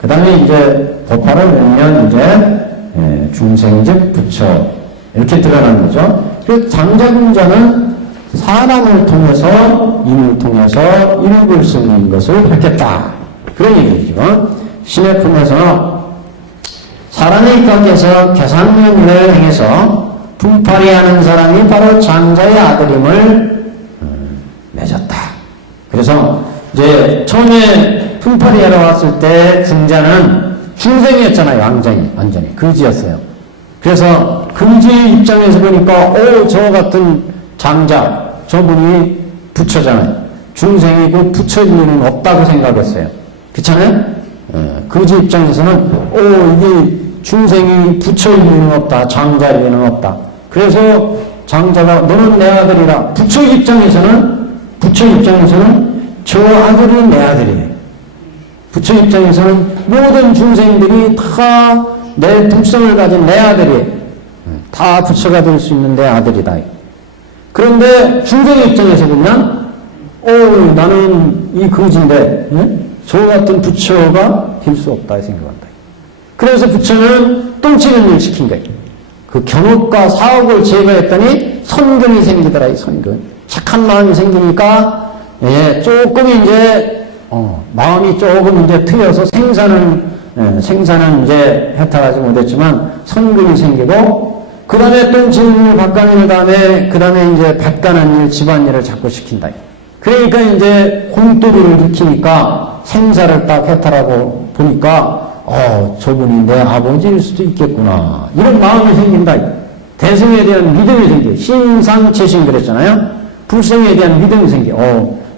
그 다음에 이제 법화를 열면 이제 중생즉 부처. 이렇게 드러나는 거죠. 그 장자군자는 사람을 통해서, 인을 통해서 일불 쓰는 것을 밝혔다. 그런 얘기죠. 신의 품에서 사람의 입각해서 계산면을 행해서 분팔이 하는 사람이 바로 장자의 아들임을 맺었다. 그래서 이제 처음에 분팔이 하러 왔을 때 중자는 중생이었잖아요. 완전히 거지였어요. 그래서 거지의 입장에서 보니까 저 같은 장자, 저분이 부처잖아요. 중생이고 부처일 리는 없다고 생각했어요. 그렇잖아요? 거지 입장에서는 이게 중생이 부처일 리는 없다. 장자일 리는 없다. 그래서 장자가 너는 내 아들이라. 부처 입장에서는 저 아들이 내 아들이에요. 부처 입장에서는 모든 중생들이 다 내 특성을 가진 내 아들이에요. 다 부처가 될 수 있는 내 아들이다. 그런데 중생 입장에서 보면 나는 이 거지인데 저 같은 부처가 될 수 없다 생각한다. 그래서 부처는 똥치는 일 시킨 거예요. 그 견옥과 사옥을 제거했더니 선근이 생기더라. 이 선근. 착한 마음이 생기니까 조금 이제 마음이 조금 이제 트여서 생사는 이제 해탈하지 못했지만 선근이 생기고 그 다음에 똥치는 일, 밭가는 다음에 그 다음에 이제 밭가는 일, 집안일을 자꾸 시킨다. 그러니까 이제 공돌이를 일으키니까 생사를 딱 해탈하고 보니까 저분이 내 아버지일 수도 있겠구나. 이런 마음이 생긴다. 대승에 대한 믿음이 생겨. 신상체신 그랬잖아요. 불성에 대한 믿음이 생겨.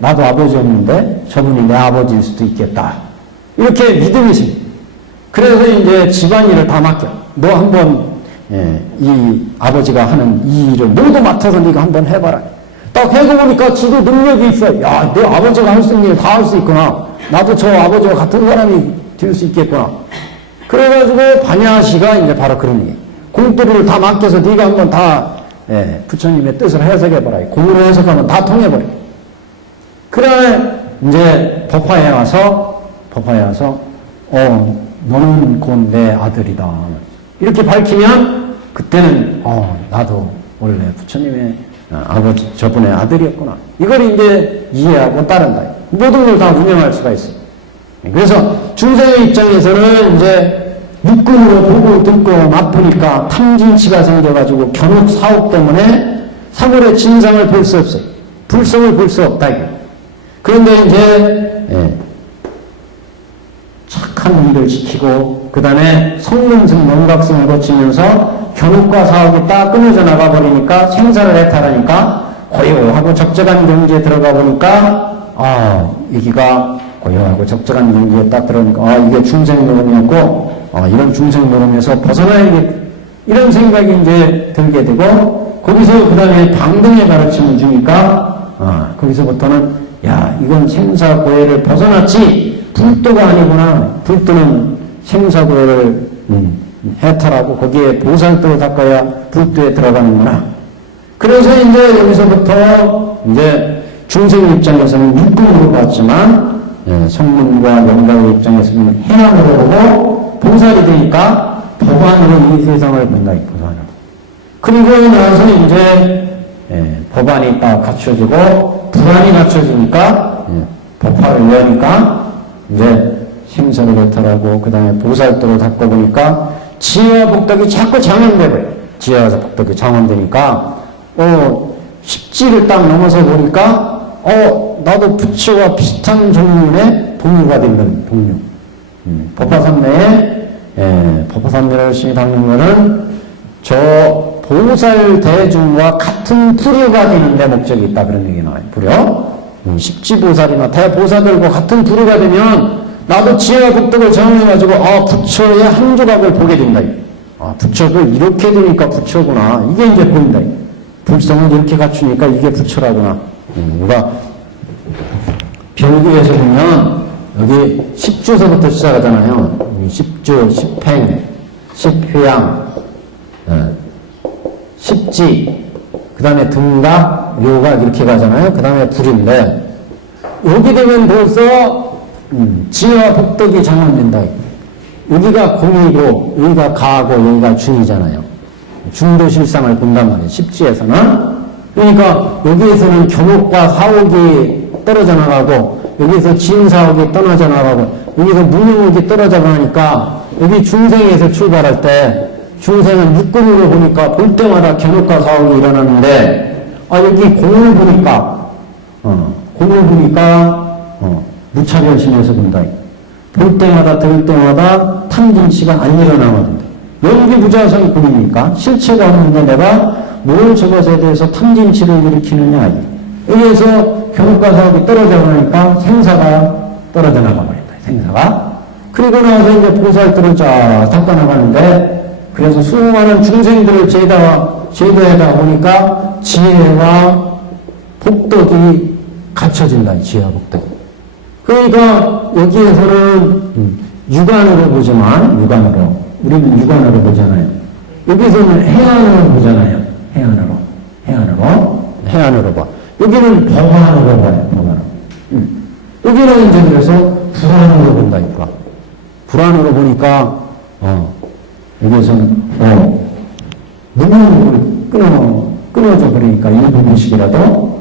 나도 아버지 없는데 저분이 내 아버지일 수도 있겠다. 이렇게 믿음이 생겨. 그래서 이제 집안일을 다 맡겨. 너 한번 이 아버지가 하는 이 일을 모두 맡아서 네가 한번 해봐라. 딱 해보니까 지도 능력이 있어. 야, 내 아버지가 할 수 있는 일 다 할 수 있구나. 나도 저 아버지와 같은 사람이 될 수 있겠구나. 그래가지고 반야시가 이제 바로 그런 얘기. 공돌이를 다 맡겨서 네가 한번 다 부처님의 뜻을 해석해봐라. 공으로 해석하면 다 통해버려. 그래 이제 법화에 와서 너는 곧 내 아들이다. 이렇게 밝히면 그때는 나도 원래 부처님의 아버지 저분의 아들이었구나. 이걸 이제 이해하고 따른다. 모든 걸 다 운영할 수가 있어요. 그래서 중생의 입장에서는 이제 육근으로 보고 듣고 맛보니까 탐진치가 생겨가지고 견옥 사옥 때문에 사물의 진상을 볼 수 없어요. 불성을 볼 수 없다. 그런데 이제 착한 일을 지키고 그 다음에 성능승 명각승을 거치면서 견옥과 사옥이 딱 끊어져 나가 버리니까 생사를 해탈하니까 고요하고 적적한 경지에 들어가 보니까 여기가 고요하고 적적한 경지에 딱 들어오니까 이게 중생 노름이었고 이런 중생 노름에서 벗어나야겠다. 이런 생각이 이제 들게 되고 거기서 그 다음에 방등의 가르침을 주니까 거기서부터는 이건 생사고해를 벗어났지 불도가 아니구나. 불도는 생사고해를 해탈하고 거기에 보살도를 닦아야 불도에 들어가는구나. 그래서 이제 여기서부터 이제 중생 입장에서는 육근으로 봤지만 성문과 명각의 입장에서는 해양으로 보고 보살이 되니까 법안으로 이 세상을 본다. 보살을. 그리고 나서 이제 법안이 딱 갖춰지고 불안이 갖춰지니까 법화를 여니까 이제 생사를 해탈하고 그 다음에 보살도를 닦고 보니까 지혜와 복덕이 자꾸 장원되고요. 지혜와 복덕이 장원되니까 십지를 딱 넘어서 보니까 나도 부처와 비슷한 종류의 동류가 된다는 동류. 법화삼매에 법화삼매를 열심히 닦는 거는 저 보살 대중과 같은 부류가 되는 데 목적이 있다. 그런 얘기 나와요. 부류. 십지보살이나 대보살들과 같은 부류가 되면 나도 지혜와 복덕을 정해가지고 부처의 한 조각을 보게 된다. 부처도 이렇게 되니까 부처구나. 이게 이제 보인다. 불성을 이렇게 갖추니까 이게 부처라구나. 우리가 별기에서 보면 여기 10주서부터 시작하잖아요. 10주, 10행, 10회양, 10지, 그 다음에 등각, 묘각 이렇게 가잖아요. 그 다음에 불인데 여기 되면 벌써 지혜와 복덕이 장원된다. 여기가 공이고 여기가 가고 여기가 중이잖아요. 중도실상을 본단 말이에요. 십지에서는. 그러니까 여기에서는 견옥과 사옥이 떨어져 나가고 여기서 진사옥이 떨어져 나가고 여기서 무명옥이 떨어져 나가니까 여기 중생에서 출발할 때 중생은 육근으로 보니까 볼 때마다 견옥과 사옥이 일어나는데 여기 공을 보니까 무차별심에서 본다. 볼 때마다 들을 때마다 탐진치가 안 일어나거든요. 연기부자성이 공이니까 실체가 없는데 내가 뭘 저것에 대해서 탐진치를 일으키느냐. 여기에서 견옥과 사옥이 떨어져 나가니까 생사가 떨어져 나가버린다. 생사가. 그리고 나서 이제 보살들을 쫙 닦아 나가는데 그래서 수많은 중생들을 제도에다 보니까 지혜와 복덕이 갖춰진다. 지혜와 복덕이. 그러니까 여기에서는 육안으로 보지만, 육안으로. 우리는 육안으로 보잖아요. 여기서는 해안으로 보잖아요. 해안으로 봐. 여기는 법안으로 봐요, 법안으로. 여기는 이제 그래서 불안으로 본다니까. 불안으로 보니까, 여기에서는, 눈을 끊어져 버리니까 이 부분씩이라도,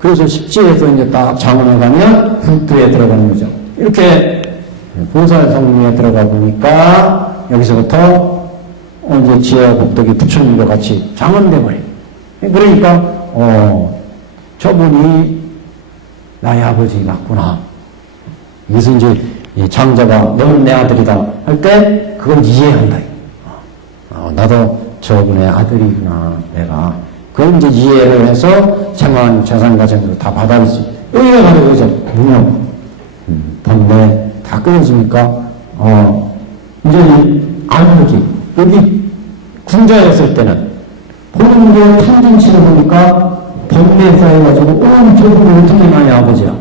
그래서 십지에서 이제 딱 장원에 가면 불두에 들어가는 거죠. 이렇게 보살성리에 들어가 보니까 여기서부터 이제 지혜와 복덕이 부처님과 같이 장원돼 버려요. 그러니까, 저분이 나의 아버지 맞구나. 여기서 이제 장자가 너는 내 아들이다 할 때 그걸 이해한다. 나도 저분의 아들이구나, 내가. 그걸 이제 이해를 해서 생활 재산 과정으로 다 받아들이지. 여기가 바로 그죠. 무명, 번뇌 다 끊어지니까, 이제 안목이, 여기 군자였을 때는 보는 게 탐진치를 보니까 번뇌 쌓여가지고, 저분이 어떻게 나의 아버지야.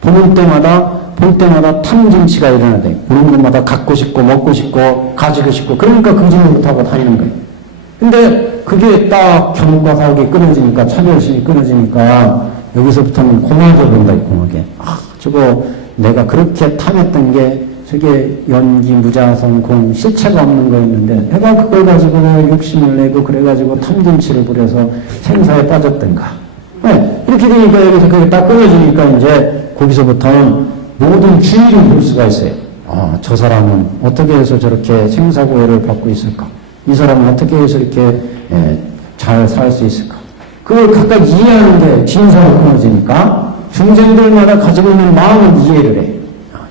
보는 때마다 볼 때마다 탐진치가 일어나대. 보는 것마다 갖고 싶고 먹고 싶고 가지고 싶고 그러니까 긍정을 못하고 다니는 거예요. 근데 그게 딱 경과 사옥이 끊어지니까 차별심이 끊어지니까 여기서부터는 공하게 본다. 공하게. 저거 내가 그렇게 탐했던 게 저게 연기 무자성 공 실체가 없는 거였는데 내가 그걸 가지고 욕심을 내고 그래가지고 탐진치를 부려서 생사에 빠졌던가. 이렇게 되니까 여기서 그게 딱 끊어지니까 이제 거기서부터는 모든 주의를 볼 수가 있어요. 저 사람은 어떻게 해서 저렇게 생사고해를 받고 있을까? 이 사람은 어떻게 해서 이렇게 잘 살 수 있을까? 그걸 각각 이해하는 게 진사로 끊어지니까 중생들마다 가지고 있는 마음을 이해를 해.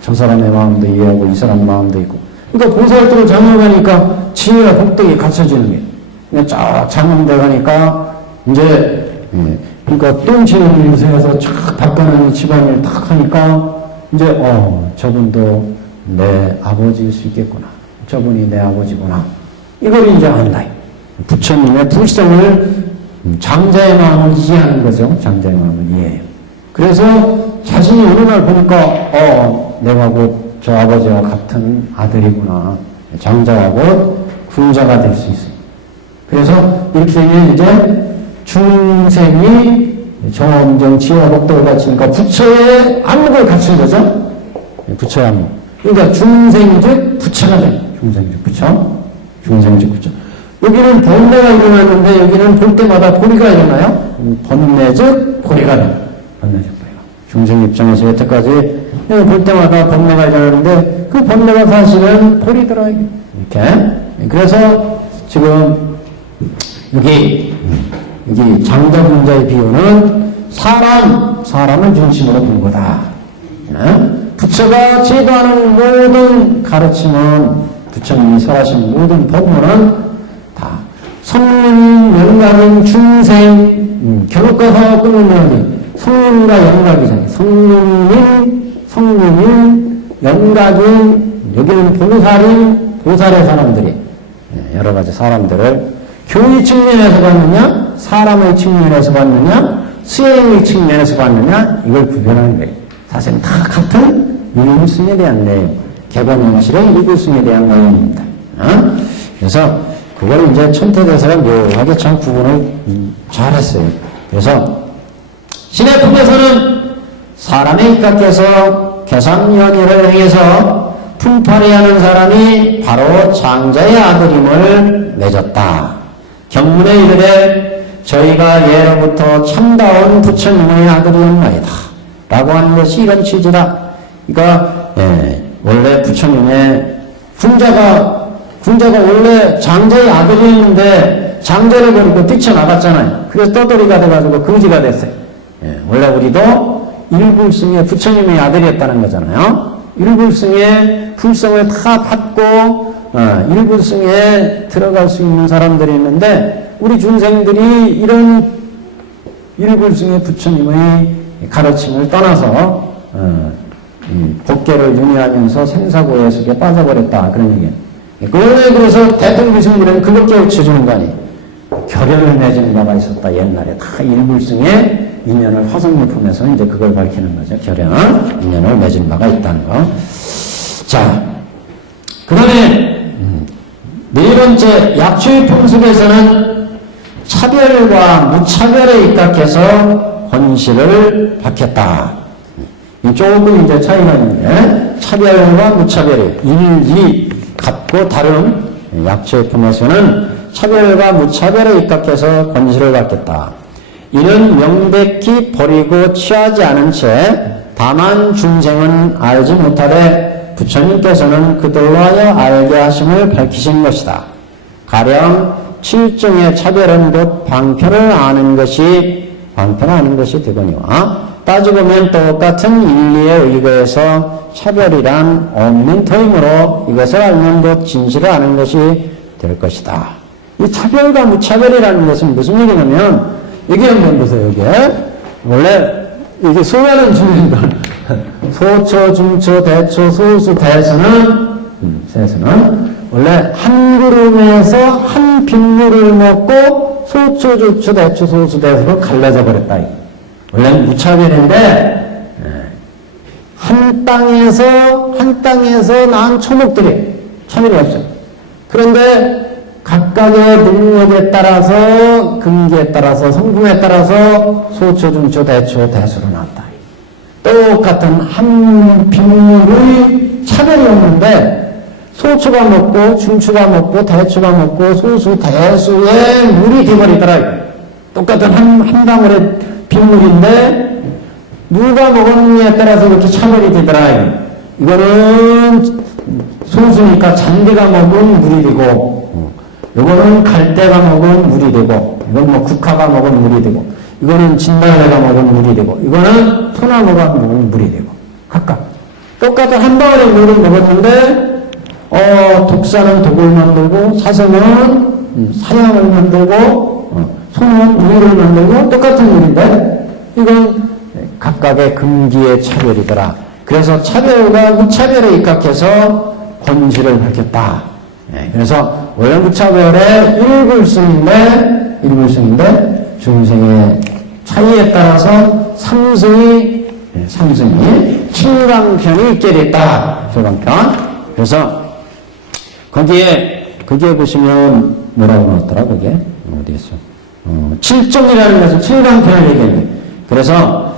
저 사람의 마음도 이해하고 이 사람 마음도 있고. 그러니까 보살도를 장엄하니까 지혜와 복덕이 갖춰지는 게. 그냥 쫙 장엄돼 가니까 이제 그러니까 똥치는 일세에서 쫙 답변하는 집안일 딱 하니까 이제 저분도 내 아버지일 수 있겠구나. 저분이 내 아버지구나. 이걸 이제 안다. 부처님의 불성을 장자의 마음을 이해하는 거죠. 장자의 마음을 이해해요. 그래서 자신이 어느 날 보니까 내가 곧 저 아버지와 같은 아들이구나. 장자가 곧 군자가 될 수 있어요. 그래서 이렇게 되면 이제 중생이 점점 지혜와 복덕을 갖추니까 부처의 안목을 갖춘 거죠. 부처의 안목. 그러니까 중생즉 부처가 돼요. 중생즉 부처. 중생즉 부처. 여기는 번뇌가 일어났는데 여기는 볼 때마다 보리가 일어나요. 번뇌즉 보리가 돼요. 번뇌즉 보리가. 중생 입장에서 여태까지 볼 때마다 번뇌가 일어나는데 그 번뇌가 사실은 보리더라. 이렇게. 그래서 지금 여기 장자군자의 비유는 사람을 중심으로 본 거다. 부처가 제도하는 모든 가르침은 부처님이 설하신 모든 법문은 다 성문, 영각인, 중생, 결국가서 끊으면 성문과 영각이잖아요. 성문인, 영각인, 여기는 보살의 사람들이 여러 가지 사람들을 교의 측면에서 봤느냐, 사람의 측면에서 봤느냐, 수행의 측면에서 봤느냐, 이걸 구별하는 거예요. 사실은 다 같은 유일승에 대한 내용, 개관영실의 유일승에 대한 내용입니다. 그래서 그걸 이제 천태대사가 묘하게 참 구분을 잘했어요. 그래서 신의 품에서는 사람의 입각해서 계상연의를 행해서 품팔이 하는 사람이 바로 장자의 아들임을 맺었다. 경문에 이르되 저희가 예로부터 참다운 부처님의 아들이었나이다 라고 하는 것이 이런 취지다. 그러니까 원래 부처님의 군자가 원래 장자의 아들이었는데 장자를 버리고 뛰쳐나갔잖아요. 그래서 떠돌이가 돼가지고 거지가 됐어요. 원래 우리도 일불승의 부처님의 아들이었다는 거잖아요. 일불승의 불성을 다 받고 일불승에 들어갈 수 있는 사람들이 있는데 우리 중생들이 이런 일불승의 부처님의 가르침을 떠나서 법계를 윤회하면서 생사고해 속에 빠져버렸다. 그런 얘기예요. 원래 그래서 대통교승들은 그걸 깨우쳐주는 거 아니에요. 결연을 맺은 바가 있었다. 옛날에 다 일불승에 인연을 화성유품에서 이제 그걸 밝히는 거죠. 결연한 인연을 맺은 바가 있다는 거. 자, 그 다음에 네 번째 약초유품 속에서는 차별과 무차별에 입각해서 권실을 밝혔다. 조금 이제 차이가 있는데 차별과 무차별이 일이 같고 다른 약초유품에서는 차별과 무차별에 입각해서 권실을 밝혔다. 이는 명백히 버리고 취하지 않은 채 다만 중생은 알지 못하되 부처님께서는 그들로 하여 알게 하심을 밝히신 것이다. 가령 7종의 차별은 곧 방편을 아는 것이 되거니와 따지고 보면 똑같은 인리에 의거해서 차별이란 없는 터이므로 이것을 알면 곧 진실을 아는 것이 될 것이다. 이 차별과 무차별이라는 것은 무슨 얘기냐면 여기 한번 보세요. 여기에 원래 이게 수많은 중요한 소초, 중초, 대초, 소수, 대수는 원래 한 그룹에서 한 빗물을 먹고 소초, 중초, 대초, 소수, 대수로 갈라져 버렸다. 원래는 무차별인데 한 땅에서 난 초목들이 차별이 없어요. 그런데 각각의 능력에 따라서 근기에 따라서 성분에 따라서 소초, 중초, 대초, 대수로 나왔다. 똑같은 한 빗물의 차별이 없는데 소초가 먹고 중초가 먹고 대초가 먹고 소수, 대수의 물이 되어버리더라. 똑같은 한 방울의 빗물인데 누가 먹었느냐에 따라서 이렇게 차별이 되더라. 이거는 소수니까 잔디가 먹은 물이 되고 이거는 갈대가 먹은 물이 되고 이건 뭐 국화가 먹은 물이 되고 이거는 진달래가 먹은 물이 되고 이거는 소나무가 먹은 물이 되고 각각 똑같은 한 방울의 물을 먹었는데 독사는 독을 만들고 사슴은 사냥을 만들고 소는 우유를 만들고 똑같은 물인데 이건 각각의 근기의 차별이더라. 그래서 차별과 무차별에 입각해서 권실을 밝혔다. 그래서 원래 무차별의 일불승인데 중생의 차이에 따라서 삼승이 칠광편이 있게 됐다. 칠광편. 그래서 거기에 보시면 뭐라고 나왔더라 거기에 어디 있어? 7종이라는 것은 칠광편을 얘기합니다. 그래서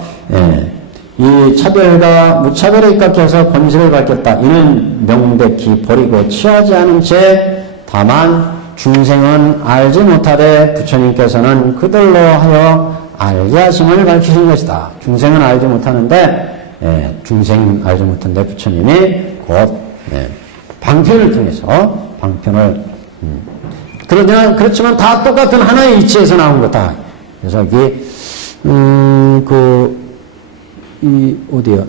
이 차별과 무차별에 입각해서 권실을 밝혔다. 이는 명백히 버리고 취하지 않은 채 다만 중생은 알지 못하되 부처님께서는 그들로 하여 알게 하심을 밝히신 것이다. 중생은 알지 못하는데 중생 알지 못한데 부처님이 곧 방편을 통해서 방편을 그렇지만 다 똑같은 하나의 이치에서 나온 거다. 그래서 여기 어디요?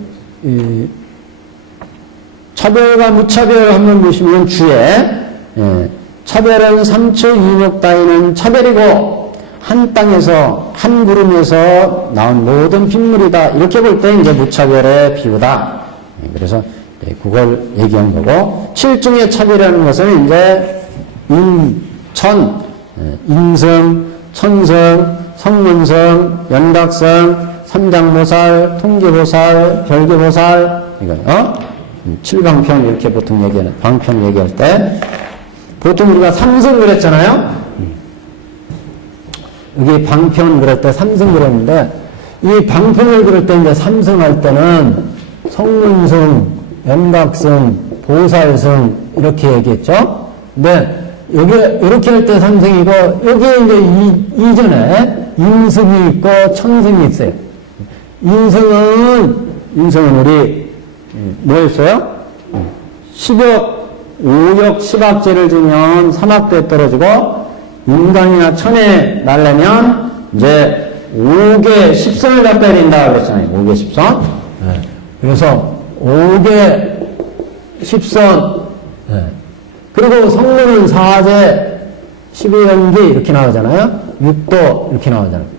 차별과 무차별 한번 보시면 주에 차별은 삼초 이목 따위는 차별이고 한 땅에서 한 구름에서 나온 모든 빗물이다. 이렇게 볼 때 이제 무차별의 비유다. 그래서 그걸 얘기한 거고 7중의 차별이라는 것은 이제 천, 인성, 천성, 성문성, 연각성, 삼장보살, 통계보살, 별계보살, 이거, 칠방편, 이렇게 보통 얘기하는, 방편 얘기할 때, 보통 우리가 삼성 그랬잖아요? 여기 방편 그럴 때 삼성 그랬는데, 이 방편을 그럴 때 이제 삼성할 때는 성문성, 연각성, 보살성, 이렇게 얘기했죠? 근데, 여기, 이렇게 할 때 삼성이고, 여기에 이제 이전에 인승이 있고, 천승이 있어요. 인성은 우리 뭐였어요? 10억, 5억 10악재를 주면 3악도에 떨어지고 인간이나 천에 날려면 이제 5개 10선을 갖다 드린다 그랬잖아요. 5개 10선. 그래서 5개 10선. 그리고 성문은 4제 12연기 이렇게 나오잖아요. 6도 이렇게 나오잖아요.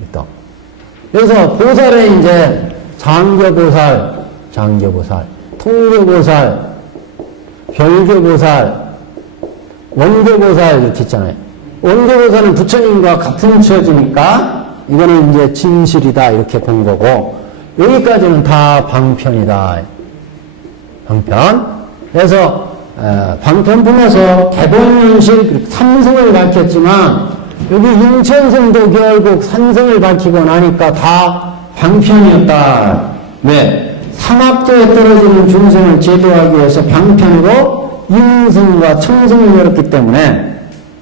그래서 보살에 이제 장교보살, 통교보살, 별교보살, 원교보살 이렇게 있잖아요. 원교보살은 부처님과 같은 처지니까 이거는 이제 진실이다. 이렇게 본 거고, 여기까지는 다 방편이다. 방편. 그래서, 방편품에서 개본윤실 삼성을 밝혔지만, 여기 인천성도 결국 산성을 밝히고 나니까 다 방편이었다. 왜? 삼합도에 떨어지는 중생을 제도하기 위해서 방편으로 인성과 청성을 열었기 때문에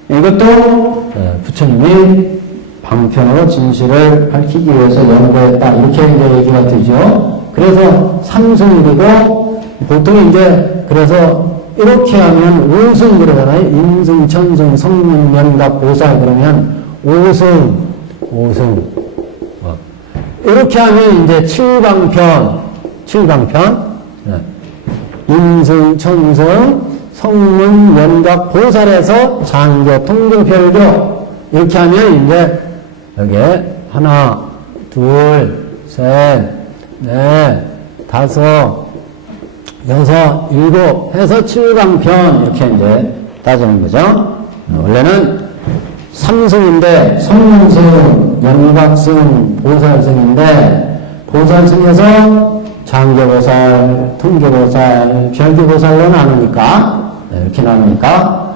이것도 부처님이 방편으로 진실을 밝히기 위해서 연구했다. 이렇게 이제 얘기가 되죠. 그래서 삼성이고 보통 이제 그래서 이렇게 하면 5승 그러잖아요. 인승, 천승, 성문, 연각, 보살 그러면 5승. 이렇게 하면 이제 7방편. 인승, 천승, 성문, 연각, 보살에서 장교, 통교, 별교. 이렇게 하면 이제 여기에 하나, 둘, 셋, 넷, 다섯, 여섯, 일곱 해서 7강편 이렇게 이제 따지는 거죠. 원래는 삼승인데 성문승, 연각승, 보살승인데 보살승에서 장교보살, 통교보살, 별교보살로 나누니까 이렇게 나누니까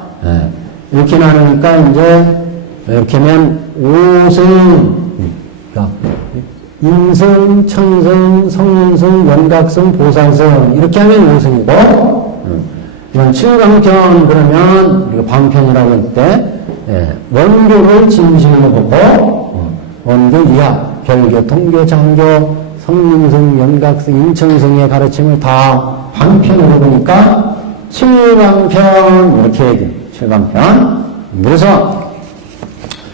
이제 이렇게 하면 5승 인승, 천승, 성인승, 연각승, 보살승 이렇게 하면 5승이고 이건 7강편 그러면 이거 방편이라고 할 때 원교를 진실로 보고 원교 이하, 별교, 통교, 장교, 성인승, 연각승, 인천승의 가르침을 다 방편으로 보니까 7강편 이렇게 얘기해요. 7강편. 그래서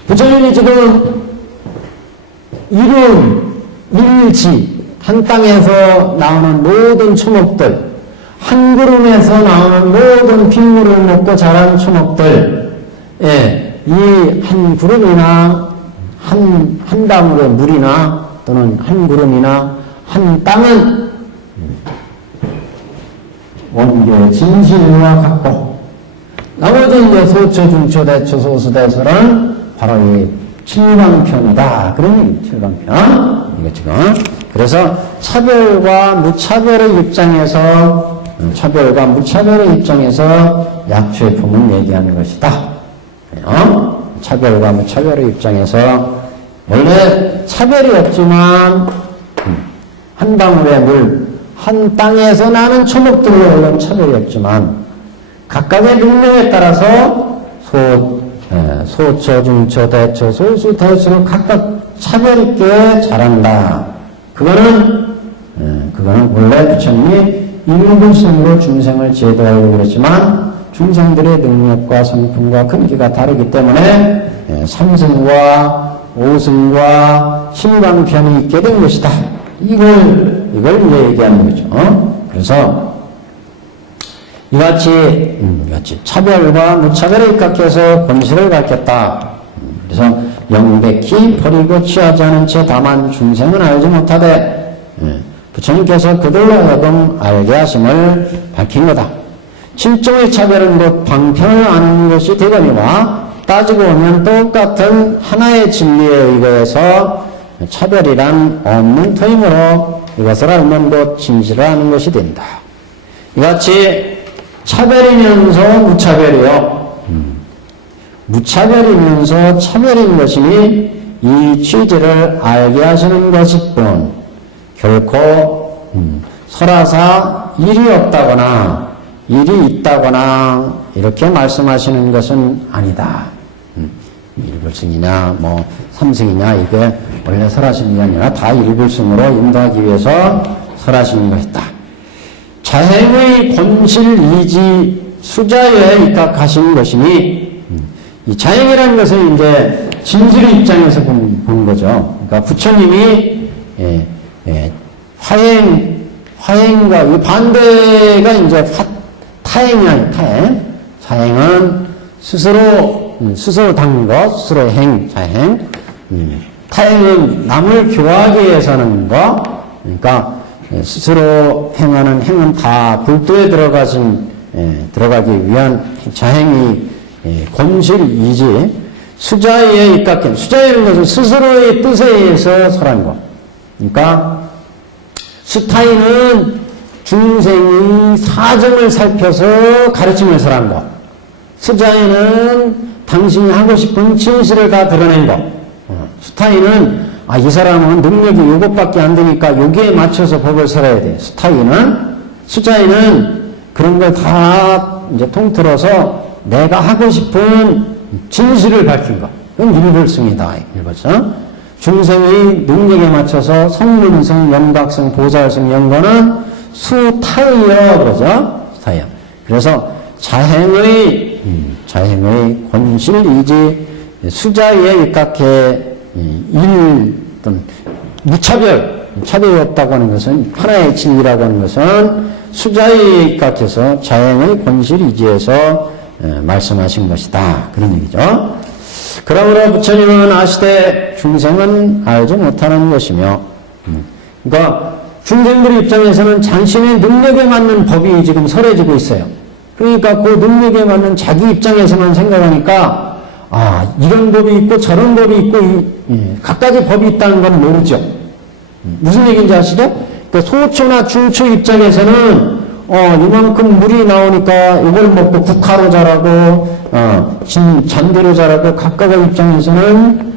부처님이 지금 이름 일지, 한 땅에서 나오는 모든 초목들, 한 구름에서 나오는 모든 핏물을 먹고 자란 초목들, 이 한 구름이나 한 방울의 물이나 또는 한 구름이나 한 땅은 원교의 진실과 같고, 나머지 이제 소초, 중초, 대초, 소수, 대소는 바로 이 7강편이다. 그러니 7강편. 이거 지금. 그래서 차별과 무차별의 입장에서, 차별과 무차별의 입장에서 약초의품을 얘기하는 것이다. 차별과 무차별의 입장에서 원래 차별이 없지만 한 방울의 물, 한 땅에서 나는 초목들로 물론 차별이 없지만 각각의 능력에 따라서 소초, 중초, 대초, 소수, 대수는 각각 차별 있게 자란다. 그거는 원래 부처님이 일불승으로 중생을 제도하려고 그랬지만 중생들의 능력과 성품과 근기가 다르기 때문에 삼승과 오승과 신광편이 있게 된 것이다. 이걸 이제 얘기하는 거죠. 그래서 이같이 차별과 무차별에 입각해서 본실을 밝혔다. 그래서 영백히 버리고 취하지 않은 채 다만 중생은 알지 못하되 부처님께서 그들로 하여금 알게 하심을 밝힌 거다. 7종의 차별은 곧 방편을 아는 것이 되거니와 따지고 보면 똑같은 하나의 진리에 의거해서 차별이란 없는 터임으로 이것을 알면 곧 진실을 아는 것이 된다. 이같이 차별이면서 무차별이요. 무차별이면서 차별인 것이니 이 취지를 알게 하시는 것일 뿐 결코 설하사 일이 없다거나 일이 있다거나 이렇게 말씀하시는 것은 아니다. 일불승이냐 뭐 삼승이냐 이게 원래 설하신 게 아니라 다 일불승으로 인도하기 위해서 설하신 것이다. 자행의 본실 이지 수자에 입각하신 것이니 이 자행이라는 것은 이제 진실의 입장에서 본 거죠. 그러니까 부처님이 화행과 이 반대가 이제 타행이야. 타행. 자행은 스스로 닦는 것, 스스로 자행. 타행은 남을 교화하기 위해서 하는 것. 그러니까 스스로 행하는 행은 다 불도에 들어가기 위한 자행이 본실이지 수자에 입각한, 수자에는 것은 스스로의 뜻에 의해서 설한 것. 그러니까 수타인은 중생이 사정을 살펴서 가르침을 설한 것. 수자에는 당신이 하고 싶은 진실을 다 드러낸 것. 수타인은 이 사람은 능력이 요것밖에 안 되니까 여기에 맞춰서 법을 설해야 돼. 수자에는 그런 걸 다 이제 통틀어서 내가 하고 싶은 진실을 밝힌 것. 그건 일불승이다. 일불승. 중생의 능력에 맞춰서 성문성, 영각성, 보살성, 영거는 수타이여 그러죠. 수타이여. 그래서 자행의 권실이지 수자에 입각해 어떤 차별이 없다고 하는 것은 하나의 진리라고 하는 것은 수자에 입각해서 자행의 권실이지에서 말씀하신 것이다. 그런 얘기죠. 그러므로 부처님은 아시되 중생은 알지 못하는 것이며 그러니까 중생들 입장에서는 자신의 능력에 맞는 법이 지금 설해지고 있어요. 그러니까 그 능력에 맞는 자기 입장에서만 생각하니까 이런 법이 있고 저런 법이 있고 각가지 법이 있다는 건 모르죠. 무슨 얘기인지 아시죠? 그러니까 소초나 중초 입장에서는 이만큼 물이 나오니까 이걸 먹고 국화로 자라고 잔디로 자라고 각각의 입장에서는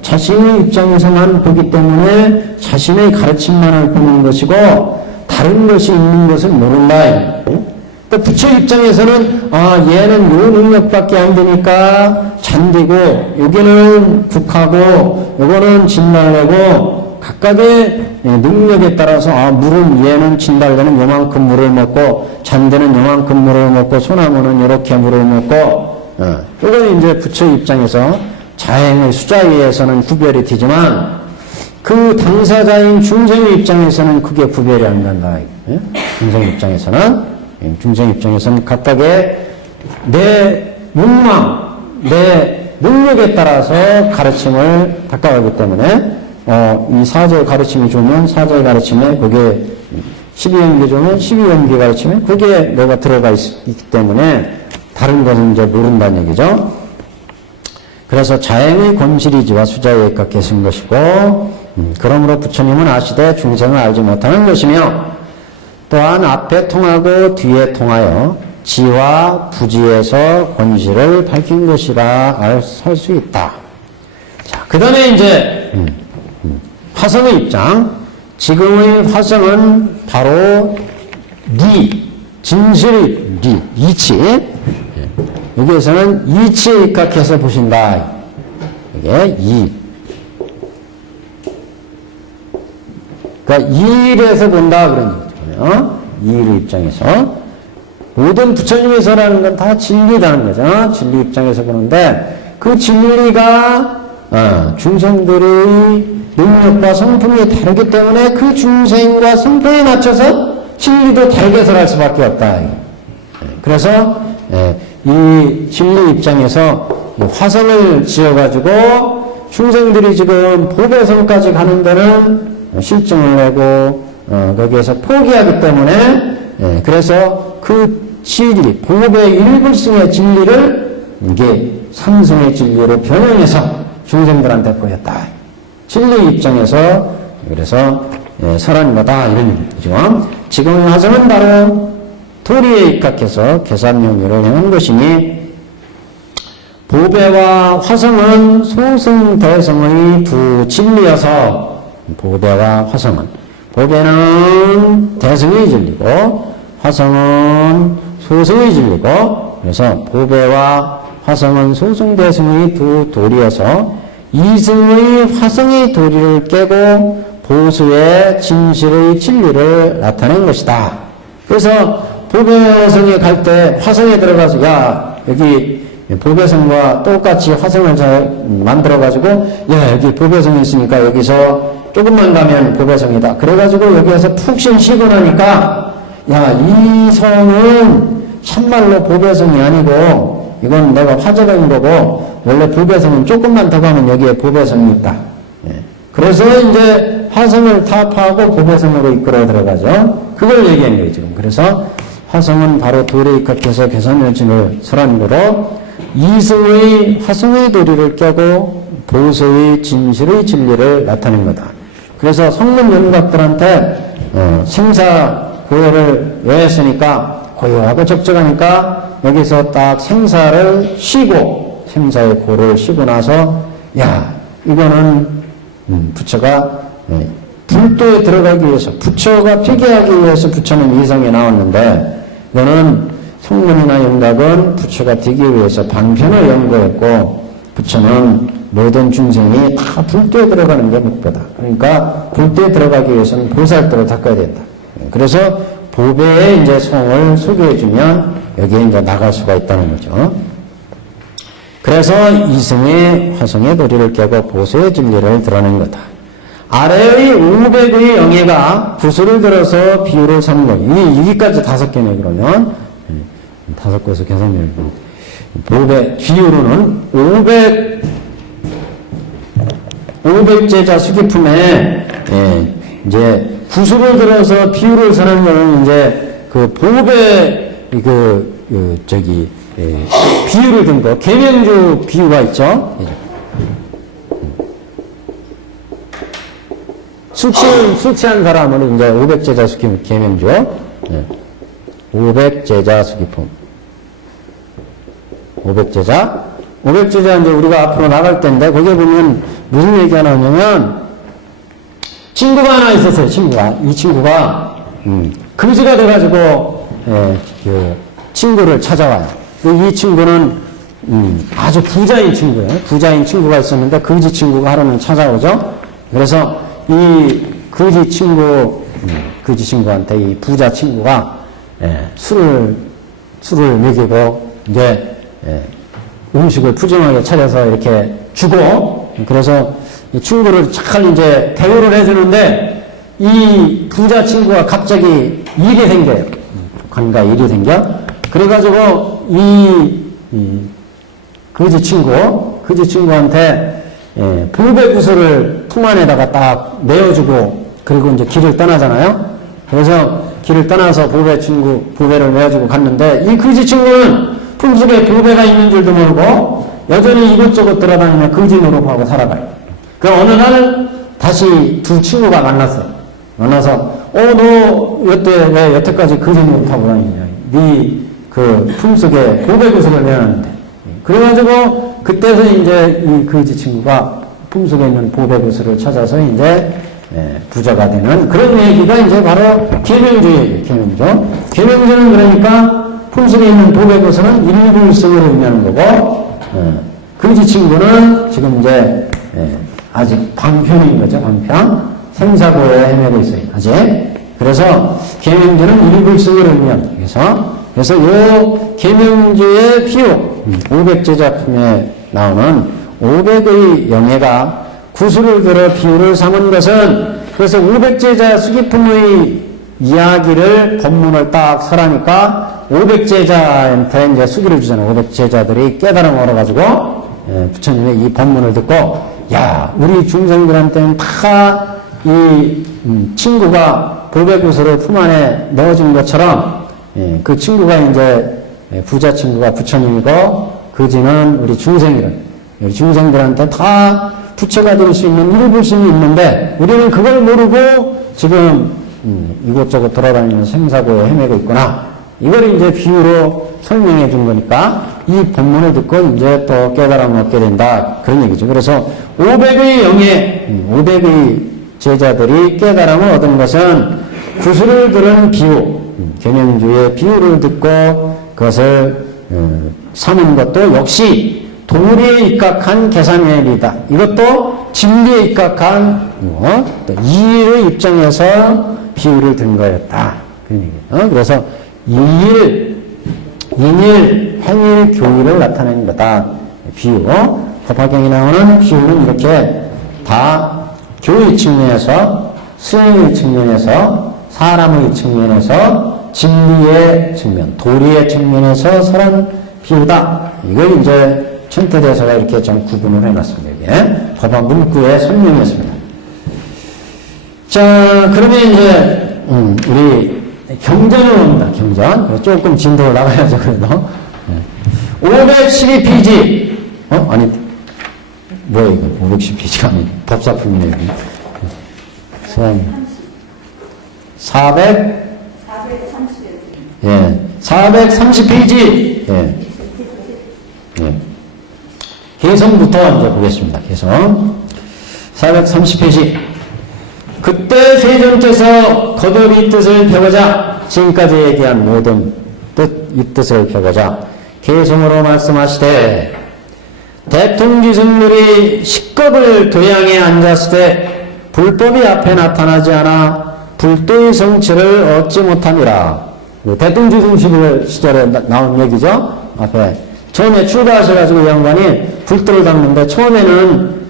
자신의 입장에서만 보기 때문에 자신의 가르침만을 보는 것이고 다른 것이 있는 것을 모른다. 그러니까 부처 입장에서는 얘는 요 능력밖에 안 되니까 잔디고 여기는 국화고 요거는 진달래고 각각의 능력에 따라서 물은 얘는 진달래는 요만큼 물을 먹고 잔디는 요만큼 물을 먹고 소나무는 이렇게 물을 먹고 이거는 이제 부처 입장에서 자행의 수자에서는 구별이 되지만 그 당사자인 중생의 입장에서는 그게 구별이 안 간다. 중생 입장에서는 각각의 내 욕망, 내 능력에 따라서 가르침을 닦아가기 때문에 이 사제의 가르침이 좋으면 사제의 가르침에 그게 12연계 좋으면 12연계 가르침에 그게 내가 들어가 있기 때문에 다른 것은 이제 모른다는 얘기죠. 그래서 자행의 권실이지와 수자에 입각해 쓴 것이고 그러므로 부처님은 아시되 중생을 알지 못하는 것이며 또한 앞에 통하고 뒤에 통하여 지와 부지에서 권실을 밝힌 것이라 알 수 있다. 자, 그 다음에 이제 화성의 입장. 지금의 화성은 바로 진실의 이치. 여기에서는 이치에 입각해서 보신다. 이게 그러니까 이일에서 본다 그런 얘기죠. 이일의 입장에서 모든 부처님의 설하는 건 다 진리라는 거죠. 진리 입장에서 보는데 그 진리가 중생들의 능력과 성품이 다르기 때문에 그 중생과 성품에 맞춰서 진리도 다르게 설할 수밖에 없다. 그래서 이 진리 입장에서 화성을 지어가지고 중생들이 지금 보배성까지 가는 데는 실증을 내고 거기에서 포기하기 때문에 그래서 그 진리, 보배 일불승의 진리를 이게 삼성의 진리로 변형해서 중생들한테 보였다. 진리 입장에서 그래서 설한 거다 이런 얘기죠. 지금 화성은 바로 도리에 입각해서 계산명료를 행한 것이니 보배와 화성은 소승대성의 두 진리여서 보배와 화성은 보배는 대성의 진리고 화성은 소승의 진리고 그래서 보배와 화성은 소승대성의 두 도리여서 이승의 화성의 도리를 깨고 보수의 진실의 진리를 나타낸 것이다. 그래서 보배성에 갈 때 화성에 들어가서 여기 보배성과 똑같이 화성을 잘 만들어가지고 여기 보배성이 있으니까 여기서 조금만 가면 보배성이다. 그래가지고 여기에서 푹 쉬고 나니까 이 성은 참말로 보배성이 아니고 이건 내가 화제된 거고 원래 보배성은 조금만 더 가면 여기에 보배성이 있다. 그래서 이제 화성을 타파하고 보배성으로 이끌어 들어가죠. 그걸 얘기한 거예요 지금. 그래서 화성은 바로 도리에 입각해서 계산면진을 설한 거로 이승의 화성의 도리를 깨고 보수의 진실의 진리를 나타낸 거다. 그래서 성문 연각들한테 생사 고요를 외웠으니까 고요하고 적적하니까 여기서 딱 생사를 쉬고 생사의 고를 쉬고 나서 야 이거는 부처가 불도에 들어가기 위해서 부처가 피계하기 위해서 부처는 이성에 나왔는데 이거는 성문이나 영각은 부처가 되기 위해서 방편을 연구했고 부처는 모든 중생이 다 불도에 들어가는 게 목표다. 그러니까 불도에 들어가기 위해서는 보살도를 닦아야 된다. 그래서 보배의 이제 성을 소개해주면 여기에 이제 나갈 수가 있다는 거죠. 그래서 이승의 화성의 도리를 깨고 보수의 진리를 드러낸 거다. 아래의 500의 영예가 구슬을 들어서 비유를 삼는 거. 여기까지 5개네, 그러면. 5개에서 계산을. 보배, 비유로는 500제자 수기품에, 이제, 구슬을 들어서 비유를 서는 거는 이제, 그 보배, 비유를 든 거, 계명주 비유가 있죠? 수치한 사람은 이제 500제자 수기품, 계명주. 500제자 수기품. 500제자 이제 우리가 앞으로 나갈 텐데, 거기에 보면 무슨 얘기가 나오냐면, 친구가 하나 있었어요, 친구가. 이 친구가, 금지가 돼가지고, 친구를 찾아와요. 이 친구는, 아주 부자인 친구예요. 부자인 친구가 있었는데, 거지 친구가 하루는 찾아오죠. 그래서, 이 거지 친구한테 이 부자 친구가, 술을 먹이고, 이제, 음식을 푸짐하게 차려서 이렇게 주고, 그래서 이 친구를 잘 이제 대우를 해주는데, 이 부자 친구가 갑자기 일이 생겨요. 관가 일이 생겨. 그래가지고, 거지 친구한테, 보배구슬을 품 안에다가 딱 내어주고, 그리고 이제 길을 떠나잖아요. 그래서 길을 떠나서 보배를 내어주고 갔는데, 이 거지 친구는 품속에 보배가 있는 줄도 모르고, 여전히 이곳저곳 돌아다니며 거지 노릇하고 살아가요. 그 어느 날, 다시 두 친구가 만났어요. 만나서, 너 왜 여태까지 거지 노릇하고 다니냐. 품속에 보배구슬을 내놨는데. 그래가지고, 그때서 이제 이 거지 친구가 품속에 있는 보배구슬을 찾아서 이제 부자가 되는 그런 얘기가 이제 바로 계명주 얘기예요. 계명주는 그러니까 품속에 있는 보배구슬은 일불성을 의미하는 거고, 거지 친구는 지금 이제 아직 방편인 거죠. 방편. 생사고에 헤매고 있어요. 아직. 그래서 계명주는 일불성을 의미합니다. 그래서 요 계명주의 비유 500제자품에 나오는 500의 영예가 구슬을 들어 비유를 삼은 것은 그래서 500제자 수기품의 이야기를 본문을 딱 설하니까 500제자한테 이제 수기를 주잖아요. 500제자들이 깨달음을 얻어가지고 부처님의 이 본문을 듣고 야 우리 중생들한테는 다 이 친구가 보배구슬을 품 안에 넣어준 것처럼 그 친구가 이제 부자 친구가 부처님이고 거지는 우리 중생이란 우리 중생들한테 다 부처가 될 수 있는 일불심이 있는데 우리는 그걸 모르고 지금 이곳저곳 돌아다니는 생사고에 헤매고 있구나. 이걸 이제 비유로 설명해 준 거니까 이 본문을 듣고 이제 또 깨달음을 얻게 된다. 그런 얘기죠. 그래서 500의 영예, 500의 제자들이 깨달음을 얻은 것은 구슬을 들은 비유, 계명주의 비유를 듣고 그것을 삼은 것도 역시 도리에 입각한 계산회리다. 이것도 진리에 입각한 이의의 입장에서 비유를 든 거였다. 그런 얘기예요. 그래서 이일, 행일, 교의를 나타내는 거다. 비유. 법화경에 나오는 비유는 이렇게 다 교의 측면에서, 수행의 측면에서, 사람의 측면에서, 진리의 측면, 도리의 측면에서 설한 비유다. 이걸 이제 천태대사가 이렇게 좀 구분을 해놨습니다. 이게 법화 문구에 설명했습니다. 자, 그러면 이제 우리 경전을 옵니다. 경전. 조금 진도를 나가야죠. 그래도 512페이지. 아니, 뭐야, 이거. 510페이지가 아니, 법사품이네, 여기. 수험. 430페이지. 예. 예. 개성부터 이제 보겠습니다. 개성. 430페이지. 그때 세존께서 거듭 이 뜻을 펴고자, 지금까지 얘기한 모든 이 뜻을 펴고자, 개성으로 말씀하시되, 대통지승들이 식겁을 도양에 앉았을 때, 불법이 앞에 나타나지 않아, 불도의 성취를 얻지 못함이라. 대통지승 시절에 나온 얘기죠? 앞에. 처음에 출가하셔가지고 이 양반이 불도를 닦는데, 처음에는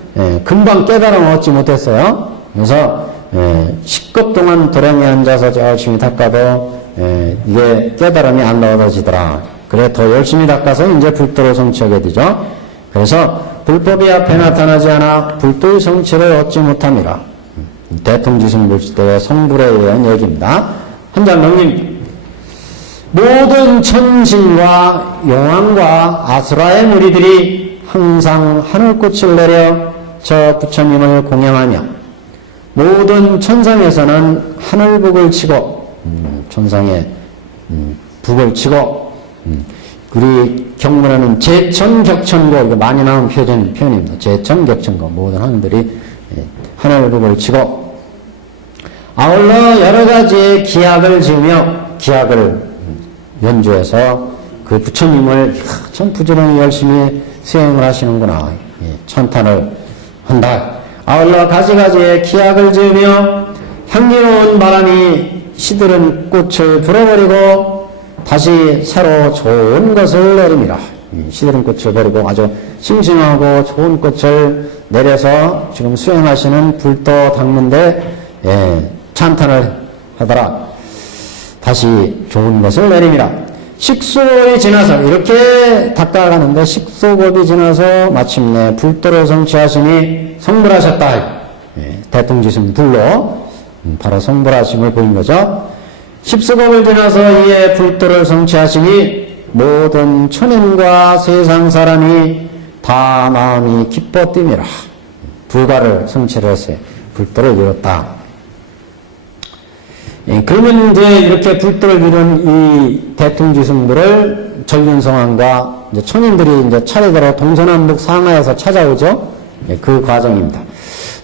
금방 깨달음 얻지 못했어요. 그래서 10급 동안 도량에 앉아서 열심히 닦아도 이게 깨달음이 안 얻어지더라. 그래 더 열심히 닦아서 이제 불도를 성취하게 되죠. 그래서 불법이 앞에 나타나지 않아 불도의 성취를 얻지 못함이라. 대통지승 물시대의 성불에 의한 얘기입니다. 한 장 넘깁니다. 모든 천신과 용왕과 아수라의 무리들이 항상 하늘꽃을 내려 저 부처님을 공양하며 모든 천상에서는 하늘북을 치고 천상에 북을 치고 우리 경문에는 제천격천고 이거 많이 나온 표현입니다. 제천격천고 모든 하늘들이 하늘북을 치고 아울러 여러 가지의 기약을 지으며 기약을 연주해서 그 부처님을 참 부지런히 열심히 수행을 하시는구나 찬탄을 한다. 아울러 가지가지의 기약을 지으며 향기로운 바람이 시들은 꽃을 불어버리고 다시 새로 좋은 것을 내립니다. 시들은 꽃을 버리고 아주 싱싱하고 좋은 꽃을 내려서 지금 수행하시는 불도 닦는데 찬탄을 하더라. 다시 좋은 것을 내립니다. 식수급이 지나서 이렇게 닦아가는데 식수급이 지나서 마침내 불도를 성취하시니 성불하셨다. 대통지승 불로 바로 성불하심을 보인 거죠. 십수급을 지나서 이에 불도를 성취하시니 모든 천인과 세상 사람이 다 마음이 기뻐 뜸이라. 불가를 성취를 했어요. 불도를 이뤘다. 그러면 이제 이렇게 불도를 이룬 이 대통지승들을 전륜성왕과 이제 천인들이 이제 차례대로 동서남북 상하에서 찾아오죠. 그 과정입니다.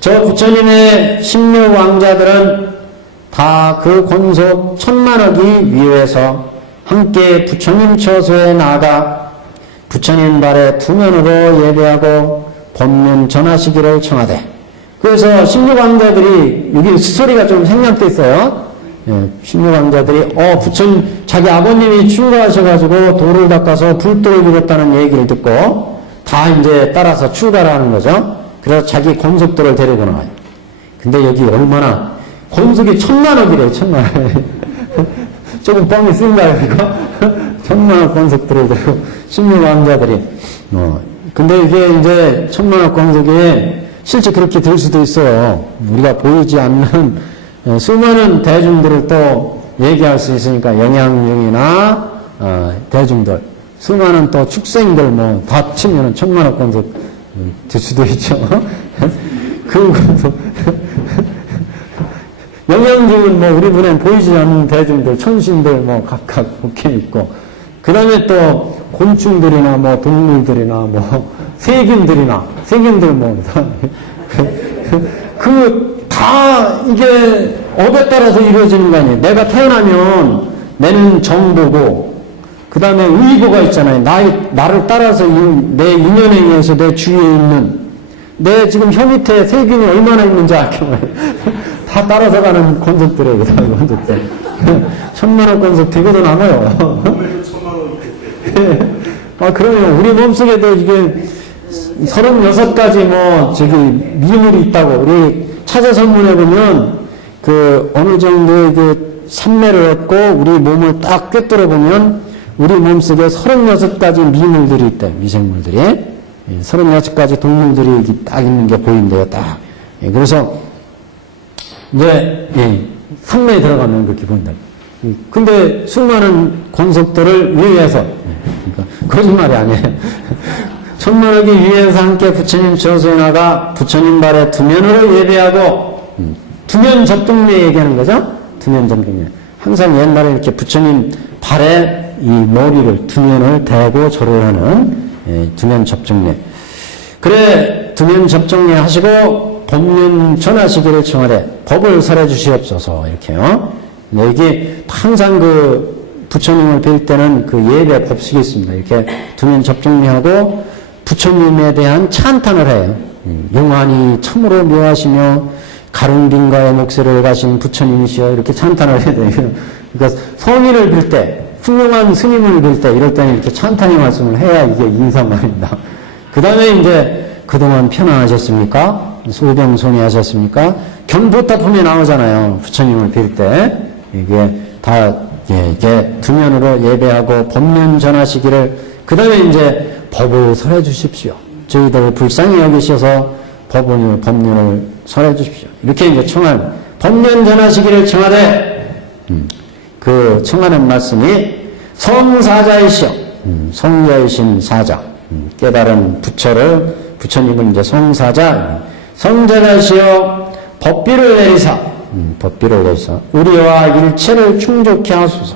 저 부처님의 16왕자들은 다 그 권속 1000만억이 위에서 함께 부처님 처소에 나아가 부처님 발에 투면으로 예배하고 법문 전하시기를 청하되 그래서 16왕자들이 여기 스토리가 좀 생략돼 있어요. 16왕자들이 부처님 자기 아버님이 출가하셔가지고 도를 닦아서 불도를 이뤘다는 얘기를 듣고 다 이제 따라서 출가를 하는 거죠. 그래서 자기 권속들을 데리고 나와요. 근데 여기 얼마나 권속이 1000만억이래요. 1000만억. 조금 뻥이 쓴가요 이거? 1000만억 권속들을 데리고 16왕자들이 근데 이게 이제 1000만억 권속이 실제 그렇게 될 수도 있어요. 우리가 보이지 않는 수많은 대중들을 또 얘기할 수 있으니까 영양중이나 대중들 수많은 또 축생들 뭐 다 치면은 1000만억 권속 될 수도 있죠. 그것도 영양중은 뭐 우리 눈엔 보이지 않는 대중들 천신들 뭐 각각 복해 있고 그 다음에 또 곤충들이나 뭐 동물들이나 뭐 세균들 뭐 그 다 이게 업에 따라서 이루어지는 거 아니에요. 내가 태어나면 내는 정보고 그 다음에 의보가 있잖아요. 나를 따라서 내 인연에 의해서 내 주위에 있는 내 지금 혀 밑에 세균이 얼마나 있는지 알게 다 따라서 가는 권속들이에요. 권속들 1000만원 권속 되고도 남아요. 그러면 우리 몸속에도 이게 36가지 뭐 저기 미물이 있다고 우리 차자선문에 보면 그 어느 정도의 그 산매를 얻고 우리 몸을 딱 꿰뚫어 보면 우리 몸속에 36가지 미물들이 있대요. 미생물들이 36가지 동물들이 딱 있는 게 보인대요. 딱 그래서 이제 산매에 들어가면 그렇게 보인다. 근데 수많은 권속들을 위해서 거짓말이 아니에요. 천만하기 위해서 함께 부처님 저수에 나가 부처님 발에 두면으로 예배하고, 두면 접종례 얘기하는 거죠? 두면 접종례. 항상 옛날에 이렇게 부처님 발에 이 머리를, 두면을 대고 절을 하는, 두면 접종례. 그래, 두면 접종례 하시고, 법륜 전하시기를 청하되, 법을 설해 주시옵소서, 이렇게요. 네, 이게 항상 그 부처님을 뵐 때는 그 예배 법칙이 있습니다. 이렇게 두면 접종례하고, 부처님에 대한 찬탄을 해요. 용환이 참으로 묘하시며 가릉빈가의 목소리를 가신 부처님이시여 이렇게 찬탄을 해야 돼요. 그러니까 성인을 빌 때, 훌륭한 스님을 빌 때 이럴 때는 이렇게 찬탄의 말씀을 해야 이게 인사말입니다. 그 다음에 이제 그동안 편안하셨습니까? 소병손해하셨습니까? 경보탑품에 나오잖아요. 부처님을 빌 때 이게 다 이게 두면으로 예배하고 법륜 전하시기를, 그 다음에 이제 법을 설해 주십시오. 저희들 불쌍히 여기셔서 법륜을 설해 주십시오. 이렇게 이제 청한, 법륜 전하시기를 청하되, 그 청하는 말씀이 성사자이시여, 성자이신 사자, 깨달은 부처님은 이제 성사자, 성자자이시여, 법비를 내리사, 우리와 일체를 충족케 하소서.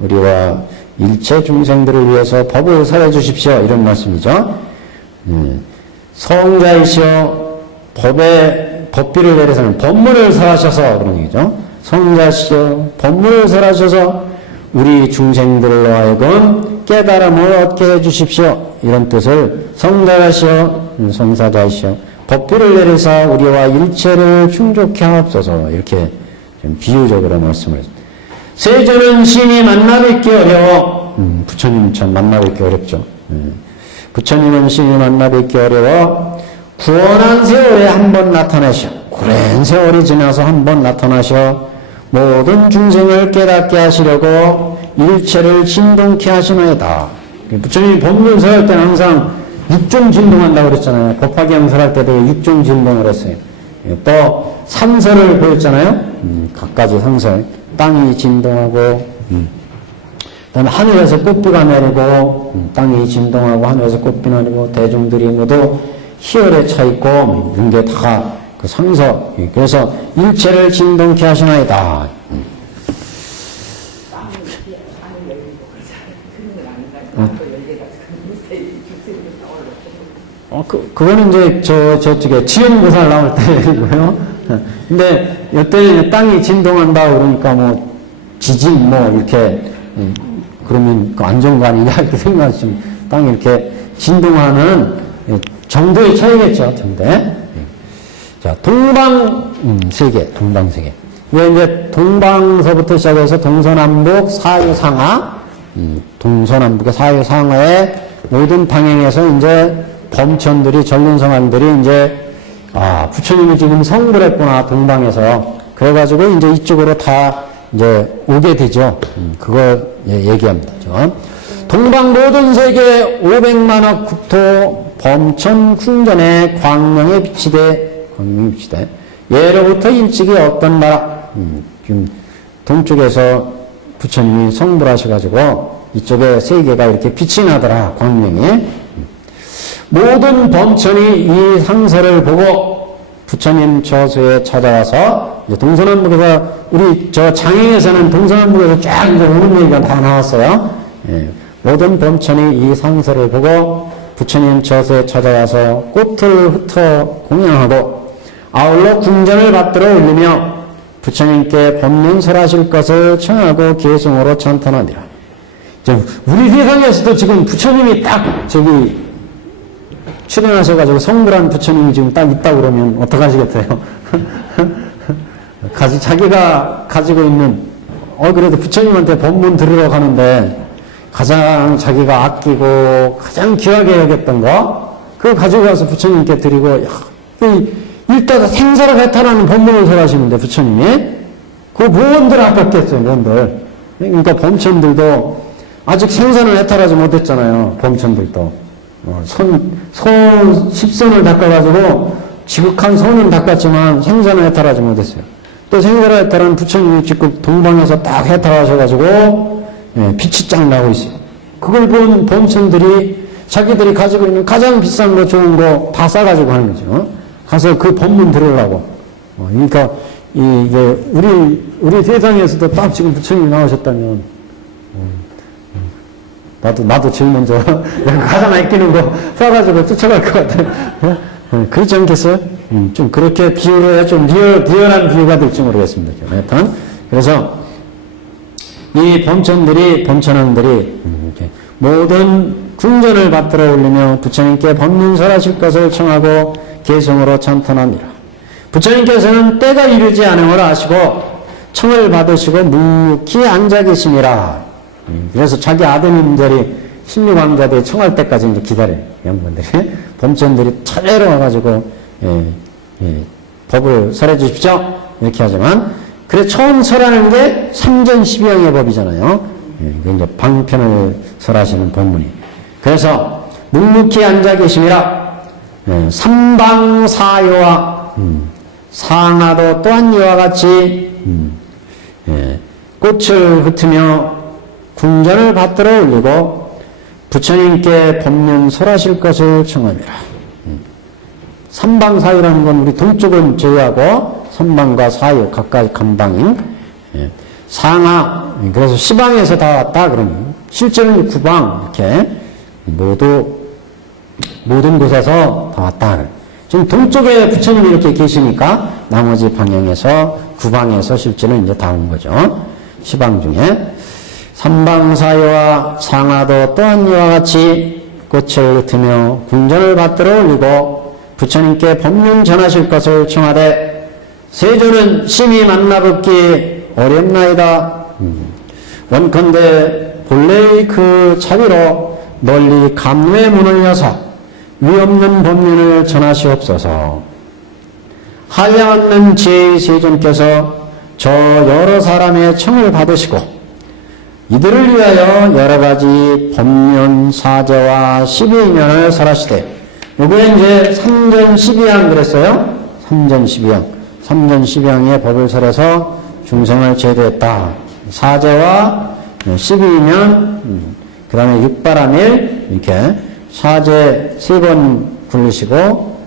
우리와 일체 중생들을 위해서 법을 설해 주십시오. 이런 말씀이죠. 성자이시여, 법비를 내려서는 법문을 설하셔서 그런 얘기죠. 성자시여, 법문을 설하셔서 우리 중생들로 하여금 깨달음을 얻게 해 주십시오. 이런 뜻을 성자시여, 성사자이시여, 법비를 내려서 우리와 일체를 충족케 하옵소서. 이렇게 좀 비유적으로 말씀을 했습니다. 세존은 신이 만나뵙기 어려워. 부처님 참 만나뵙기 어렵죠. 부처님은 신이 만나뵙기 어려워 구원한 세월에 한 번 나타나셔. 오랜 세월이 지나서 한 번 나타나셔 모든 중생을 깨닫게 하시려고 일체를 진동케 하시나이다. 부처님이 법문서 할 때는 항상 육종 진동한다고 그랬잖아요. 법화경설 할 때도 육종 진동을 했어요. 또 상설을 보였잖아요. 각가지 상설. 땅이 진동하고, 그다음에 하늘에서 꽃비가 내리고, 땅이 진동하고 하늘에서 꽃비가 내리고, 대중들이 모두 희열에 차 있고, 이런 게 다 그 상서. 그래서 일체를 진동케 하시나이다. 그거는 이제 저쪽에 지연보살 나올 때이고요. 근데 이때 땅이 진동한다 그러니까 뭐 지진 뭐 이렇게 그러면 그 안정관이냐 이렇게 생각하시면 땅이 이렇게 진동하는 정도의 차이겠죠. 정대. 자, 동방세계. 이게 이제 동방서부터 시작해서 동서남북 사유상하, 동서남북의 사유상하의 모든 방향에서 이제 범천들이, 전륜성왕들이 이제, 부처님이 지금 성불 했구나, 동방에서. 그래가지고 이제 이쪽으로 다 이제 오게 되죠. 그걸 얘기합니다. 동방 모든 세계 500만억 국토 범천 궁전에 광명에 비치되, 예로부터 일찍이 어떤 나라, 지금 동쪽에서 부처님이 성불하셔가지고 이쪽에 세계가 이렇게 빛이 나더라, 광명이. 모든 범천이 이 상서를 보고 부처님 저수에 찾아와서, 이제 동서남북에서, 우리 저 장애에서는 동서남북에서 쫙 이제 오는 얘기가 다 나왔어요. 모든 범천이 이 상서를 보고 부처님 저수에 찾아와서 꽃을 흩어 공양하고 아울러 궁전을 받들어 올리며 부처님께 법문 설하실 것을 청하고 계승으로 찬탄하니라. 우리 세상에서도 지금 부처님이 딱 저기 출연하셔가지고 성불한 부처님이 지금 딱 있다 그러면 어떡하시겠어요? 자기가 가지고 있는, 그래도 부처님한테 법문 들으러 가는데 가장 자기가 아끼고 가장 귀하게 여겼던 거, 그거 가지고 가서 부처님께 드리고, 일단 생사를 해탈하는 법문을 설하시는데 부처님이 그 뭔들 아깝겠어요. 뭔들. 그러니까 범천들도 아직 생사를 해탈하지 못했잖아요. 범천들도 십선을 닦아가지고 지극한 선은 닦았지만 생사는 해탈하지 못했어요. 또 생사를 해탈한 부처님이 지금 동방에서 딱 해탈하셔가지고 빛이 쫙 나고 있어요. 그걸 본 범천들이 자기들이 가지고 있는 가장 비싼 거 좋은 거 다 싸가지고 하는 거죠. 가서 그 법문 들으려고. 그러니까 이게 우리 세상에서도 딱 지금 부처님이 나오셨다면 나도 제일 먼저 가장 아끼는 거 싸가지고 쫓아갈 것 같아요. 그렇지 않겠어요? 좀 그렇게 비유를 해야 좀 리얼한 비유가 될지 모르겠습니다. 하여튼 그래서 이 범천왕들이 모든 궁전을 받들어 올리며 부처님께 법문설하실 것을 청하고 계성으로 찬탄합니다. 부처님께서는 때가 이르지 않음을 아시고 청을 받으시고 묵묵히 앉아 계심이라. 그래서 자기 아드님들이 16왕자들이 청할 때까지 이제 기다려요. 양반들이. 범천들이 차례로 와가지고 법을 설해 주십시오. 이렇게 하지만 그래 처음 설하는 게 삼전12형의 법이잖아요. 이제 방편을 설하시는 법문이. 그래서 묵묵히 앉아 계심이라. 삼방사요와 상하도 또한 이와 같이 꽃을 흩으며 궁전을 받들어 올리고 부처님께 법문 설하실 것을 청합니다. 삼방사유라는 건 우리 동쪽은 제외하고 삼방과 사유 각각 감방인 상하, 그래서 시방에서 다 왔다 그러면 실제로는 구방 이렇게 모든 곳에서 다 왔다. 지금 동쪽에 부처님이 이렇게 계시니까 나머지 방향에서 구방에서 실제는 이제 다 온 거죠. 시방 중에 삼방사유와 상하도 또한 이와 같이 꽃을 흩으며 궁전을 받들어 올리고 부처님께 법문 전하실 것을 청하되 세조는 심히 만나뵙기 어렵나이다. 원컨대 본래의 그 자비로 널리 감로의 문을 여사 위없는 법문을 전하시옵소서. 한량없는 지혜의 세존께서 저 여러 사람의 청을 받으시고 이들을 위하여 여러가지 법문 사제와 12인연을 설하시되 요게 이제 3전 12항 그랬어요. 3전 12항 3전 12항의 법을 설해서 중생을 제도했다. 사제와 12인연 그 다음에 육바라밀 이렇게 사제 3번 굴리시고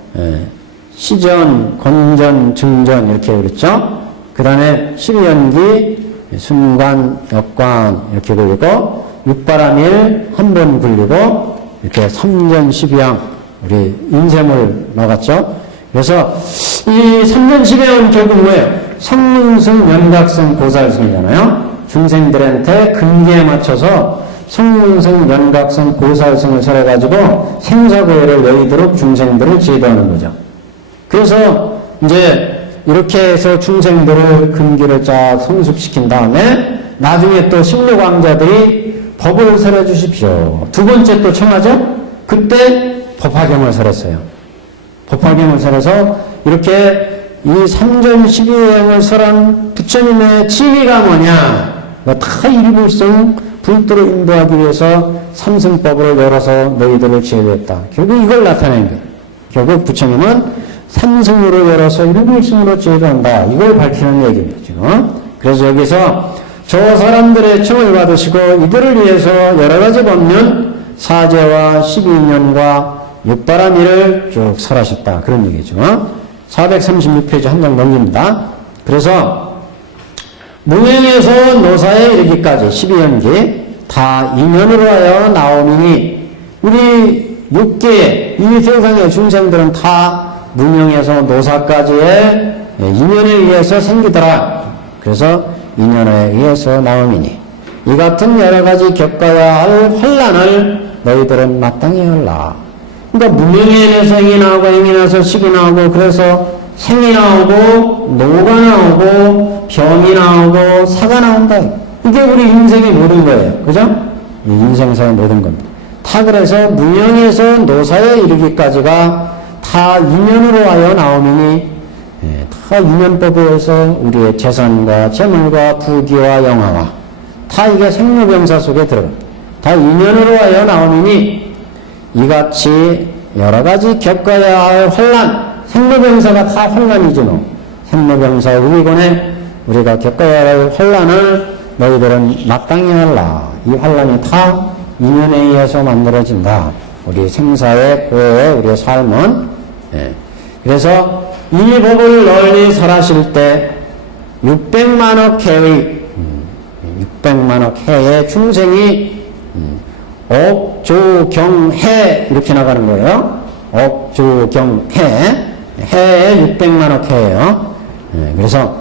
시전, 건전, 증전 이렇게 그랬죠. 그 다음에 12연기 순관, 역관 이렇게 굴리고 육바라밀 한 번 굴리고 이렇게 3전 12항 우리 인셈을 막았죠. 그래서 이 3전 12항은 결국 뭐예요? 성문승, 연각승, 고살승이잖아요. 중생들한테 근기에 맞춰서 성문승, 연각승, 고살승을 설해가지고 생사고해를 여의도록 중생들을 제도하는 거죠. 그래서 이제 이렇게 해서 중생들을 근기를 쫙 성숙시킨 다음에 나중에 또 16왕자들이 법을 설해 주십시오. 두 번째 또 청하죠? 그때 법화경을 설했어요. 법화경을 설해서 이렇게 이 3전 12행을 설한 부처님의 취미가 뭐냐? 다 일불성 불도로 인도하기 위해서 삼승법을 열어서 너희들을 제도했다. 결국 이걸 나타낸 거예요. 결국 부처님은 삼승으로 열어서 일불승으로 제도한다. 이걸 밝히는 얘기입니다. 지금. 그래서 여기서 저 사람들의 청을 받으시고 이들을 위해서 여러 가지 법문 사제와 12년과 육바라밀을 쭉 설하셨다. 그런 얘기죠. 436페이지 한 장 넘깁니다. 그래서 무명에서 노사에 이르기까지 12연기 다 인연으로 하여 나오미니 우리 6개의 이 세상의 중생들은 다 무명에서 노사까지의 인연에 의해서 생기더라. 그래서 인연에 의해서 나오미니 이 같은 여러 가지 겪어야 할 환란을 너희들은 마땅히 할라. 그러니까 무명에서 행이 나오고 행이 나서 식이 나오고 그래서 생이 나오고 노가 나오고 병이 나오고 사가 나온다. 이게 우리 인생의 모든 거예요. 그죠? 이 인생사의 모든 겁니다. 다 그래서 무명에서 노사에 이르기까지가 다 인연으로 하여 나오니 다 인연법에 의해서 우리의 재산과 재물과 부귀와 영화와 다 이게 생로병사 속에 들어갑니다. 다 인연으로 하여 나오니 이같이 여러 가지 겪어야 할 환란, 생로병사가 다 환란이지 뭐. 생로병사 우리곤에 우리가 겪어야 할 환란을 너희들은 마땅히 할라. 이 환란이 다 인연에 의해서 만들어진다. 우리 생사의 고해의 우리의 삶은. 예. 그래서 이 법을 널리 설하실 때 600만억 해의 600만억 해의 중생이 억조경해 이렇게 나가는 거예요. 억조경해 해에 600만억 해예요. 예. 그래서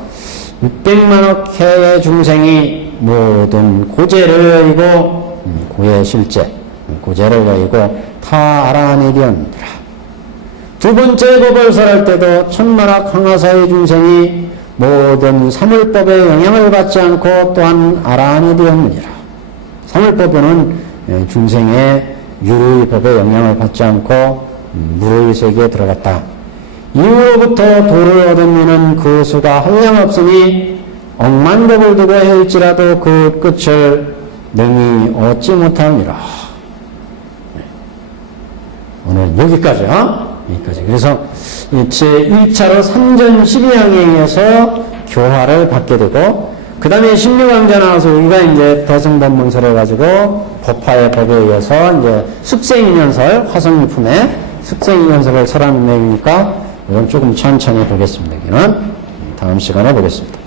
600만억 해의 중생이 모든 고재를 여의고 고의 실제 고재를 여의고 다 알아내려니라. 두 번째 법을 설할 때도 천만학 항하사의 중생이 모든 사물법의 영향을 받지 않고 또한 알아내려니라. 사물법에는 중생의 유의 법의 영향을 받지 않고 무의 세계에 들어갔다. 이후로부터 도를 얻은 이는 그 수가 한량없으니 억만법을 두고 할지라도 그 끝을 능히 얻지 못하니라. 오늘 여기까지요. 여기까지. 그래서 제1차로 삼전 12항에 의해서 교화를 받게 되고, 그 다음에 16항자 나와서 우리가 이제 대승법문서를 가지고 법화의 법에 의해서 이제 숙생인연설, 화성유품의 숙생인연설을 설하는 내용이니까 이건 조금 천천히 보겠습니다. 이건 다음 시간에 보겠습니다.